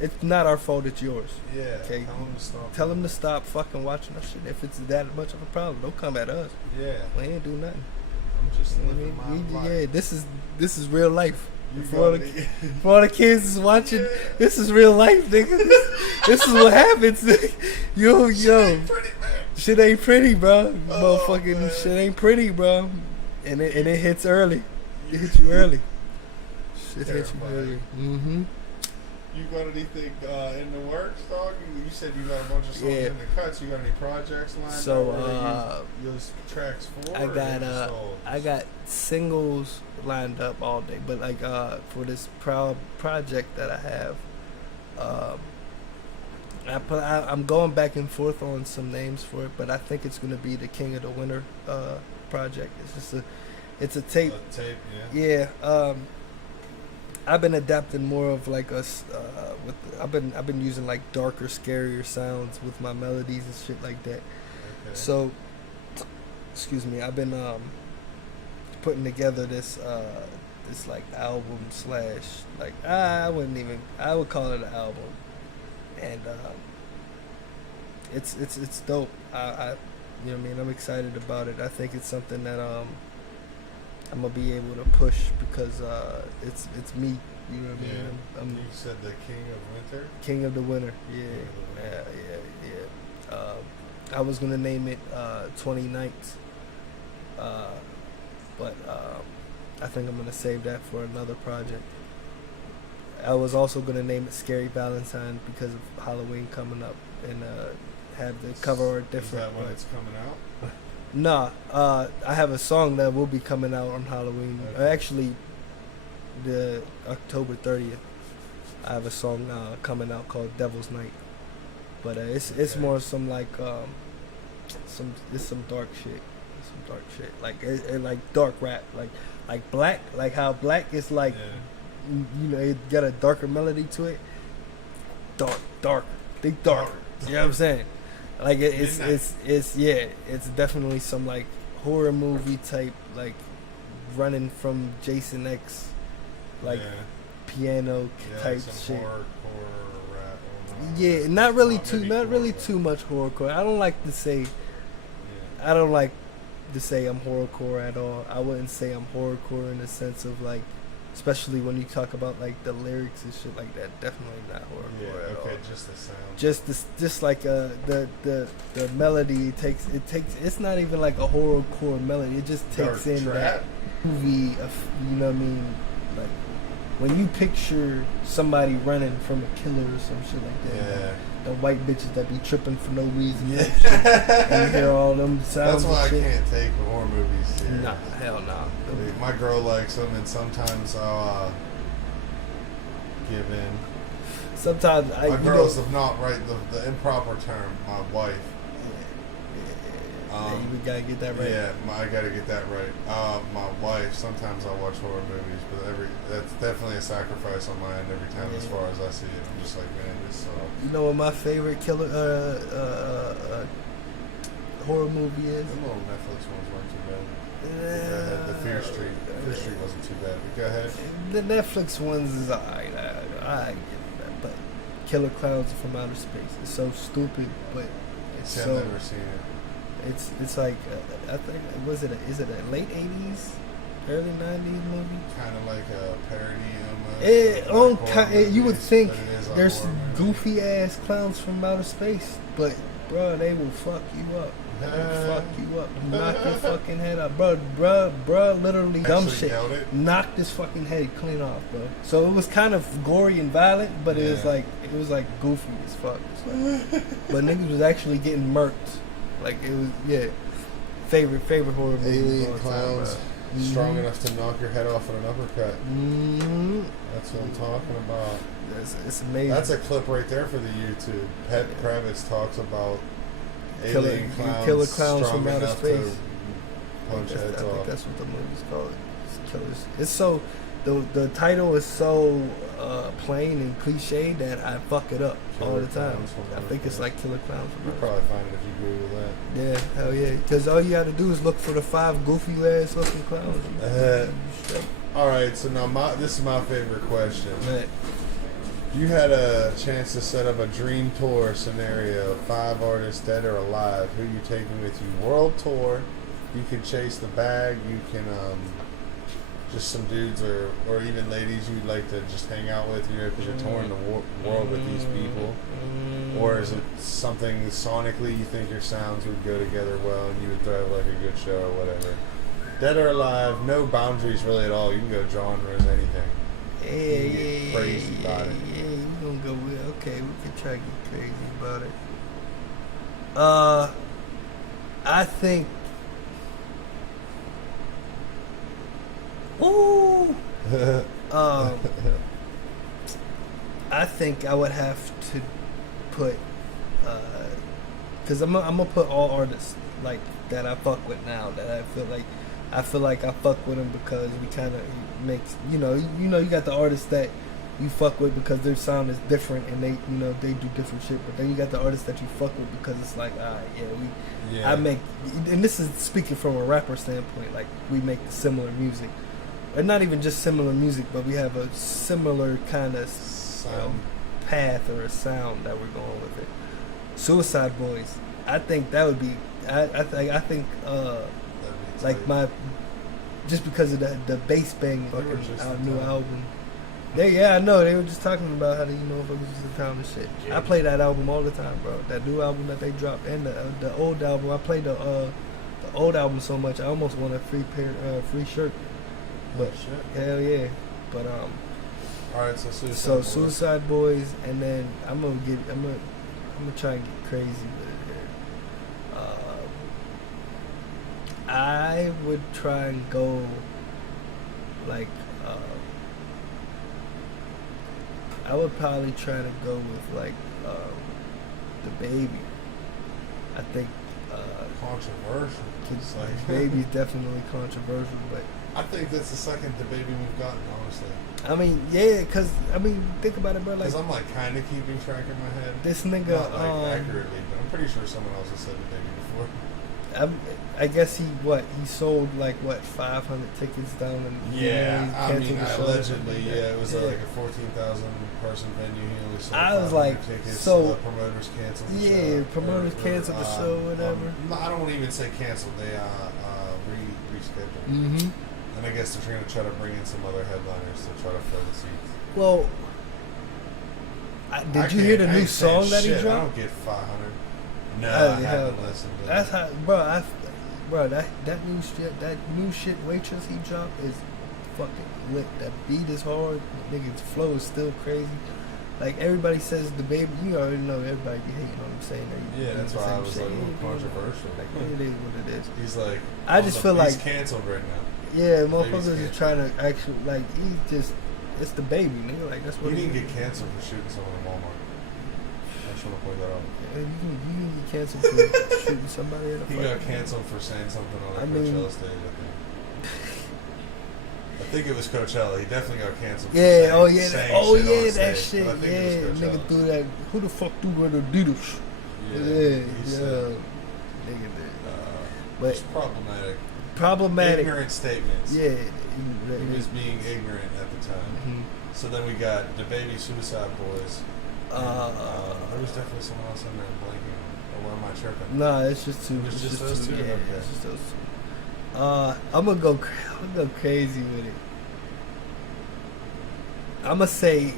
it's not our fault, it's yours. Yeah, Okay. tell them to stop. Tell them to stop fucking watching that shit. If it's that much of a problem, don't come at us. Yeah, We ain't do nothing. I'm just You know living what I mean? my life. Yeah, this is real life. You For all, got the, it. for all the kids is watching, this is real life, nigga. This is what happens, nigga. Yo, Pretty man. shit ain't pretty, bro. Oh, Motherfucking man. shit ain't pretty, bro. And it hits early. It hits you early. Shit hits you Terrifying. early. Mm-hmm. You got anything in the works, dog? You said you got a bunch of songs Yeah. in the cuts. You got any projects lined So, up? What are those tracks for? I or got just all- I got singles lined up all day, but like for this project that I have, I'm going back and forth on some names for it, but I think it's gonna be the King of the Winter project. It's a tape. A tape, yeah. Yeah. I've been adapting more of like I've been using like darker, scarier sounds with my melodies and shit like that. Okay. So, excuse me, I've been putting together this like album slash like I would call it an album, and it's dope. I you know what I mean, I'm excited about it. I think it's something that I'm gonna be able to push because it's me. You know what I mean? Yeah. I'm You said the King of Winter? King of the Winter. Yeah, King of the Winter. yeah. I was gonna name it 20 Nights, but I think I'm gonna save that for another project. I was also gonna name it Scary Valentine because of Halloween coming up and have the cover art different. Is that when but- it's coming out? Nah, I have a song that will be coming out on Halloween. Okay. Actually, the October 30th. I have a song coming out called Devil's Night. But it's Okay. more some like some dark shit. It's some dark shit. Like it like dark rap. Like black. Like how black is like Yeah. you know, it got a darker melody to it. Dark. Think dark. You know what I'm saying? Like it's definitely some like horror movie type, like running from Jason X, like yeah. piano Yeah, type like some shit. horror rap. going on. Yeah, not really Maybe too much horrorcore. I don't like to say Yeah. I'm horrorcore at all. I wouldn't say I'm horrorcore in the sense of like, especially when you talk about like the lyrics and shit like that. Definitely not horrorcore Yeah, at okay, all. just the sound. Just like the melody takes it's not even like a horrorcore melody. It just takes Dark in trap? that movie of, you know what I mean, like when you picture somebody running from a killer or some shit like that. Yeah. The white bitches that be tripping for no reason. Yeah. And you hear all them sounds. That's why I and shit. can't take horror movies serious. Nah, hell nah. My girl likes them, and sometimes give in. Sometimes My girls have not right the improper term. My wife. We gotta get that right. Yeah, I gotta get that right. My wife. Sometimes I watch horror movies, but that's definitely a sacrifice on my end every time. As far as I see it, I'm just like, man, this. You know what my favorite killer horror movie is? The little Netflix ones weren't too bad. The Fear Street wasn't too bad. But go ahead. The Netflix ones is alright. I get that, but Killer Clowns from Outer Space is so stupid, but it's See, so. I've never seen it. It's like I think is it a late '80s, early '90s movie? Kind of like a parody almost. You would think but it is a there's horror movie. goofy ass clowns from outer space, but bro, they will fuck you up. They will fuck you up, knock your fucking head off, bro. Literally dumb Actually shit. nailed it. Knocked his fucking head clean off, bro. So it was kind of gory and violent, but it was like goofy as fuck. But niggas was actually getting murked. Like it was, favorite horror movie. Alien of all clowns time, strong enough to knock your head off in an uppercut. Mm-hmm. That's what I'm talking about. It's amazing. That's a clip right there for the YouTube. Pet Kravitz talks about Killer- alien clowns, killer clowns strong from outer enough space. to punch heads I think off. that's what the movie's called. It's Killers. It's so the title is so plain and cliche that I fuck it up all Killer the time. Clowns from I Outer think it's Space. like Killer Clowns from You'll Outer probably find it if you Google that. Yeah, hell yeah. Because all you got to do is look for the 5 goofy ass looking clowns. Straight. All right, so now this is my favorite question. Man, If you had a chance to set up a dream tour scenario, 5 artists dead or alive, who you taking with you? World tour. You can chase the bag. You can just some dudes or even ladies you'd like to just hang out with, because you're touring the world with these people. Or is it something sonically you think your sounds would go together well and you would throw like a good show or whatever? Dead or alive, no boundaries really at all. You can go genres, anything. You can get crazy about it. Yeah, we gonna go with okay. We can try to get crazy about it. I think. Ooh. I think I would have to put, cause I'm gonna put all artists like that I fuck with now. That I feel like I fuck with them because we kind of makes you got the artists that you fuck with because their sound is different and they do different shit. But then you got the artists that you fuck with because it's like I make, and this is speaking from a rapper standpoint, like we make similar music. Or not even just similar music, but we have a similar kind of path or a sound that we're going with it. Suicide Boys, I think that would be. I think like my, just because of the bass bang fucking new album. I know they were just talking about how the motherfuckers used to pound and shit. I play that album all the time, bro. That new album that they dropped and the old album. I played the old album so much I almost won a free shirt. But hell yeah, but all right, so Suicide Boys, and then I'm gonna try and get crazy with it here. I would try and go like I would probably try to go with like the Baby. I think controversial. It's like Baby's definitely controversial, but I think that's the second the Baby we've gotten, honestly. I mean, yeah, because, think about it, bro. Like, because I'm, like, kind of keeping track in my head. This nigga, not, like, accurately, but I'm pretty sure someone else has said the Baby before. I guess he sold, like, 500 tickets down in allegedly, it was like a 14,000-person venue. He only sold I was 500 like, tickets, so, the promoters canceled the show. Yeah, promoters canceled the show, whatever. I don't even say canceled. They rescheduled. Mm-hmm. And I guess they're going to try to bring in some other headliners to try to fill the seats. Well, did you hear the new song that he dropped? I don't get 500. No, I haven't listened to it. That's how, bro. That new shit Waitress he dropped is fucking lit. That beat is hard. Nigga's flow is still crazy. Like everybody says the Baby, you already know everybody be hating on him saying that. That's why I was like, controversial. Like it is what it is. He's like, I just feel like he's canceled right now. Yeah, motherfuckers are trying to actually, like, it's the baby, nigga. Like that's what He it didn't is. get canceled for shooting someone in Walmart. I just want to point that out. And you can get canceled for shooting somebody at a He fucking got canceled for saying something on I that mean- Coachella stage, I think it was Coachella. He definitely got canceled for Yeah, saying, oh yeah, saying oh shit yeah, on that stage, shit. but I think Yeah, it was nigga Coachella. threw that. Who the fuck threw the Adidas? Yeah, Yeah, he said, nigga did. but it's But problematic. problematic. Ignorant statements. Yeah. He was being ignorant at the time. Mhm. So then we got the Baby Suicide Boys. There was definitely someone else in there blanking. Or am I tripping? Nah, it's just two. It's just those two? Yeah, Okay. it's just those two. I'm gonna go crazy with it. I'm gonna say,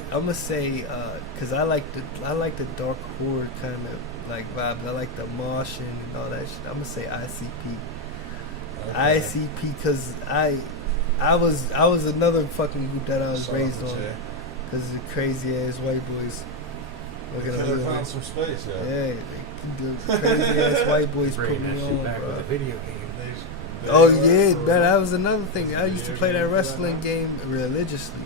cause I like the dark horror kind of like vibe. I like the Martian and all that shit. I'm gonna say ICP. Okay. ICP, cause I was another fucking group that I was Shout out raised to on. Jay. Cause of the crazy ass white boys. Looking at Killer me. Clowns from Space, yeah. Yeah, the crazy ass white boys put Bringing me that shit on, back bro. with a video game. Oh yeah, man, that was another thing. I used to play that Video game wrestling for that game religiously.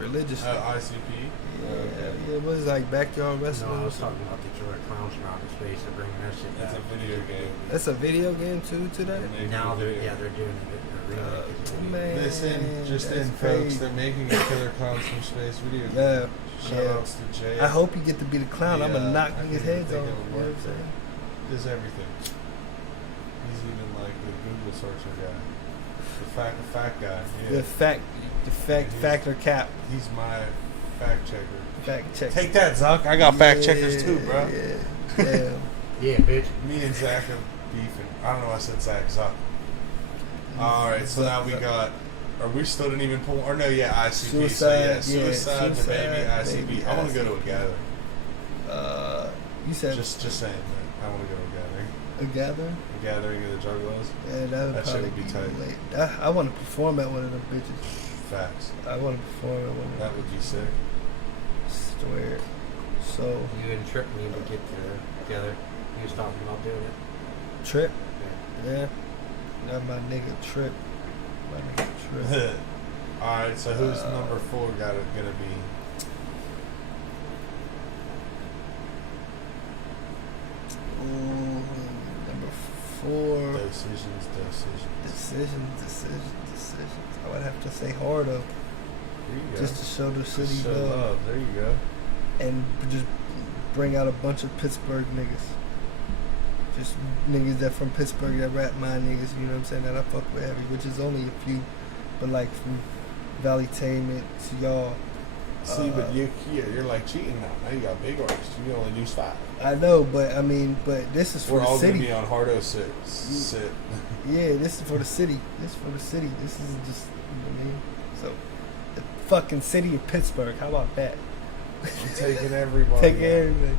ICP. Yeah, it was like backyard No, wrestling. I was talking about the Killer Clowns from Outer Space and bringing that shit It's back. a video game. That's a video game too, to that. Now they're doing a remake. It's a video game. Man, Listen, just that's in, folks. crazy. They're making a Killer Clowns from Space video game. Yeah, Shout yeah. outs to Jay. I hope you get to be the clown. I'm gonna Yeah, knock I niggas' can heads think off. it would You know what work I'm saying? Does everything. He's even like the Google searcher guy. The fact guy. Yeah. The fact He's- factor cap. He's my fact checker. Fact check. Take that, Zuck. I got fact checkers too, bro. Yeah, yeah. Yeah, bitch. Me and Zach are beefing. I don't know why I said Zach. Zuck. Alright, so now we got. Or we still didn't even pull. Or no, yeah, ICP. Suicide, so yeah, Suicide, the baby, Suicide, ICP. Baby, I want to go to a ICP. gathering. You said Just saying, man. I want to go to a gathering. a gathering? A gathering of the Juggalos. Yeah, that would That shit probably would be be tight. late. I want to perform at one of them bitches. Facts. I want to perform at one of That them. would be sick. Swear. So, You and Trip need to get together. He was talking about doing it. Trip. Yeah. Yeah. Not my nigga Trip. My nigga Trip. Alright, so who's number 4 gonna be? Ooh, number 4. Decisions. Decisions. I would have to say Hardo. There you go. Just to show the city Show love. love. There you go. And just bring out a bunch of Pittsburgh niggas. Just niggas that from Pittsburgh that rap my niggas, you know what I'm saying, that I fuck with heavy, which is only a few, but like from Valley Tainment to y'all. See, but you're like cheating now. Now you got big artists. You can only do 5. I know, but I mean, but this is for We're the all gonna city. be on Hardo sit. Yeah, this is for the city. This is for the city. This is just, you know what I mean? So, the fucking city of Pittsburgh, how about that? I'm taking everybody. Take out. everything.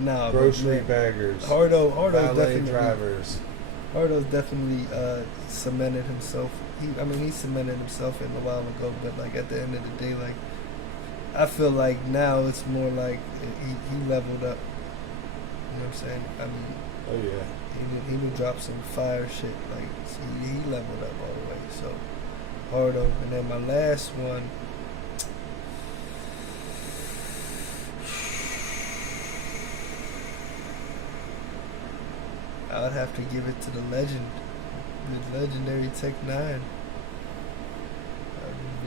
Nah, but Grocery man, baggers. Hardo's valet definitely drivers. Hardo's definitely cemented himself. He cemented himself in a while ago, but like at the end of the day, like I feel like now it's more like he leveled up. You know what I'm saying? I mean, Oh yeah. he did drop some fire shit. Like so he leveled up all the way. So Hardo, and then my last one. I'd have to give it to the legend, the legendary Tech 9.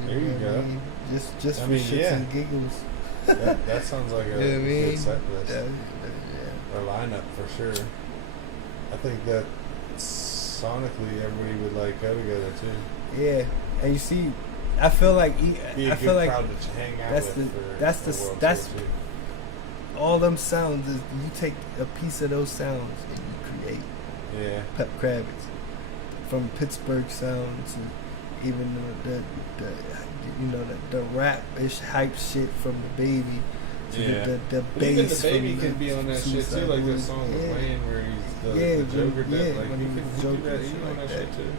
There you know what I go. mean? Just I for mean, shits yeah. and giggles. That sounds like a You know what I mean? good set list. Yeah. Or lineup for sure. I think that sonically everybody would like go together too. Yeah, and you see, I feel like Be a I good feel like crowd to hang out that's with the- for that's the the- World that's- Tour, too. all them sounds is you take a piece of those sounds and you create Yeah. Pep Kravitz, from Pittsburgh sound to even the you know the rap-ish hype shit from the baby to Yeah. the But even bass the baby from can the be on that shit too, Suicide like that Boys. song with Yeah. Wayne where he's Yeah, the Joker. yeah, Like when he he can was do Joker that. and He shit on like that that. shit too.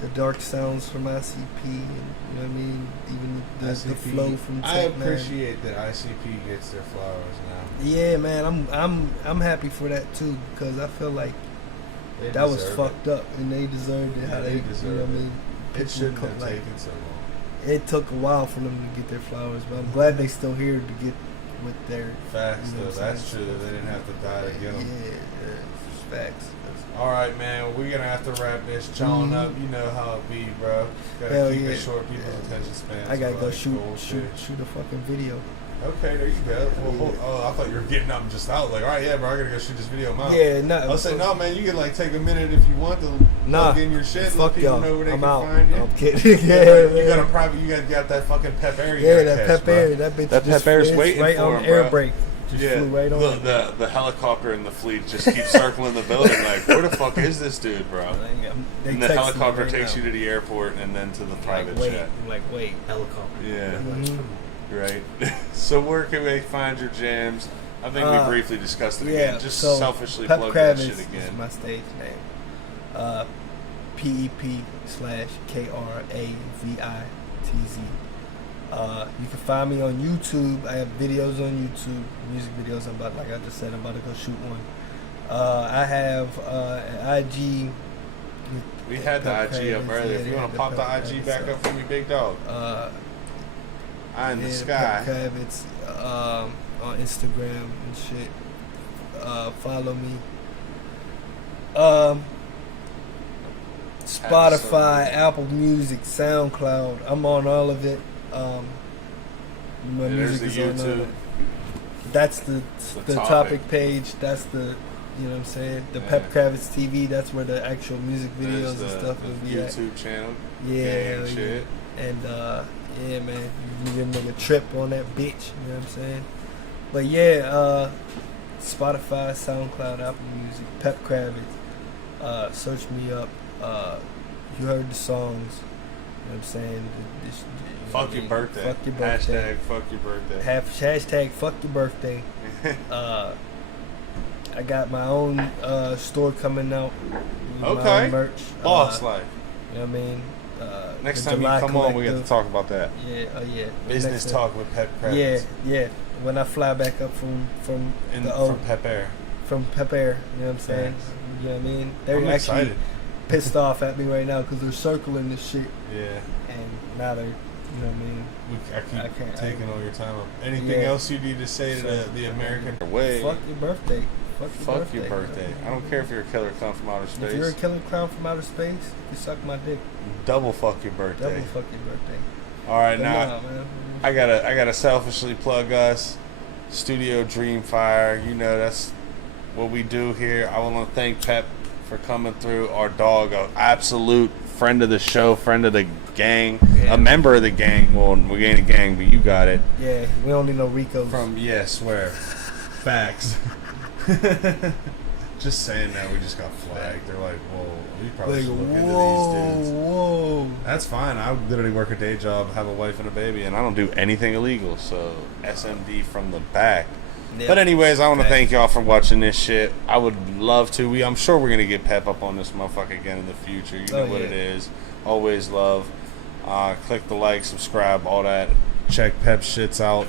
The dark sounds from ICP, and you know what I mean. Even the ICP. flow from I Tech Nine. appreciate that ICP gets their flowers now. Yeah, man, I'm happy for that too because I feel like They that was deserve fucked up and they deserved it. Yeah, How they they, you know deserve what I it. mean? It shouldn't People have like- taken so long. it took a while for them to get their flowers, but I'm glad they still here to get with their Facts, you know though. what I'm That's saying? true that they didn't have to die to get them. Yeah, it's facts. All right, man. We're gonna have to wrap this chawing up. You know how it be, bro. Gotta Hell keep yeah. it short. People's attention spans. I gotta are go like shoot goldfish. a fucking video. Okay, there you go. Well, I thought you were getting up and just out. Like, all right, yeah, bro. I gotta go shoot this video. I'm out. Yeah, no. I'll say no, man. You can like take a minute if you want to Nah, plug in your shit. fuck Let people y'all. know where they I'm can out. find you. I'm kidding. You got a private. You got that fucking pep air. Yeah, that pep air. That bitch That just pep air's flew waiting right for on him, air bro. brake. Just Yeah, flew right on. The helicopter and the fleet just keep circling the building. Like, where the fuck is this dude, bro? They And the text me helicopter right takes now. you to the airport and then to the private Wait, jet. I'm like, wait. Helicopter. Yeah, Mhm. right. So where can we find your jams? I think we briefly discussed it again. Just so selfishly Pep plug that shit Kravitz again. is my stage name. PEP/KRAVITZ. You can find me on YouTube. I have videos on YouTube, music videos. Like I just said, I'm about to go shoot one. I have an IG. We had the Pep IG up Kravitz, earlier. yeah, If you yeah, want to the pop the Pep IG Kravitz back stuff. up for me, big dog. Eye in the sky. Pep Kravitz on Instagram and shit. Follow me. Spotify, Absolutely. Apple Music, SoundCloud. I'm on all of it. My And there's music the is on all of YouTube. it. That's the topic. topic page. That's the, you know what I'm saying? The Yeah. Pep Kravitz TV. That's where the actual music videos There's and the stuff will be at. YouTube channel. Yeah, Gang hell yeah. shit. And yeah, man, you can make a trip on that bitch. You know what I'm saying? But yeah, Spotify, SoundCloud, Apple Music, Pep Kravitz. Search me up. You heard the songs. You know what I'm saying? Fuck your birthday. Fuck your birthday. Hashtag fuck your birthday. Hashtag fuck your birthday. I got my own store coming out. with my Okay. own merch. Boss life. You know what I mean? Next the time you July come on, we get to Collective. talk about that. Yeah, yeah. Business Next talk with Pep time. Kravitz. Yeah. When I fly back up from And the from Pep Air. from Pep Air, you know what I'm saying? Thanks. You know what I mean? They're I'm actually excited. pissed off at me right now because they're circling this shit, Yeah. and now they're, you know what I mean? I keep I can't- taking all your time up. Anything Yeah. else you need to say to the American? Way. Fuck your birthday. Fuck your birthday. I don't care if you're a killer clown from outer If you're a space. killer clown from outer space, you suck my dick. Double fuck your birthday. Double fuck your birthday. All right, But now nah, man. I gotta selfishly plug us, Studio Dreamfire. You know that's what we do here. I want to thank Pep for coming through. Our dog, an absolute friend of the show, friend of the gang, Yeah. a member of the gang. Well, we ain't a gang, but you got it. Yeah, we don't need no Ricos. Swear. Facts. Just saying that we just got flagged. They're like, whoa, we probably like, should look whoa, into these dudes. whoa. That's fine. I literally work a day job, have a wife and a baby, and I don't do anything illegal. So SMD from the back. Yeah. But anyways, I want to Okay. thank y'all for watching this shit. I would love to. I'm sure we're gonna get Pep up on this motherfucker again in the future. You know Oh, what yeah. it is. Always love. Click the like, subscribe, all that. Check Pep shits out.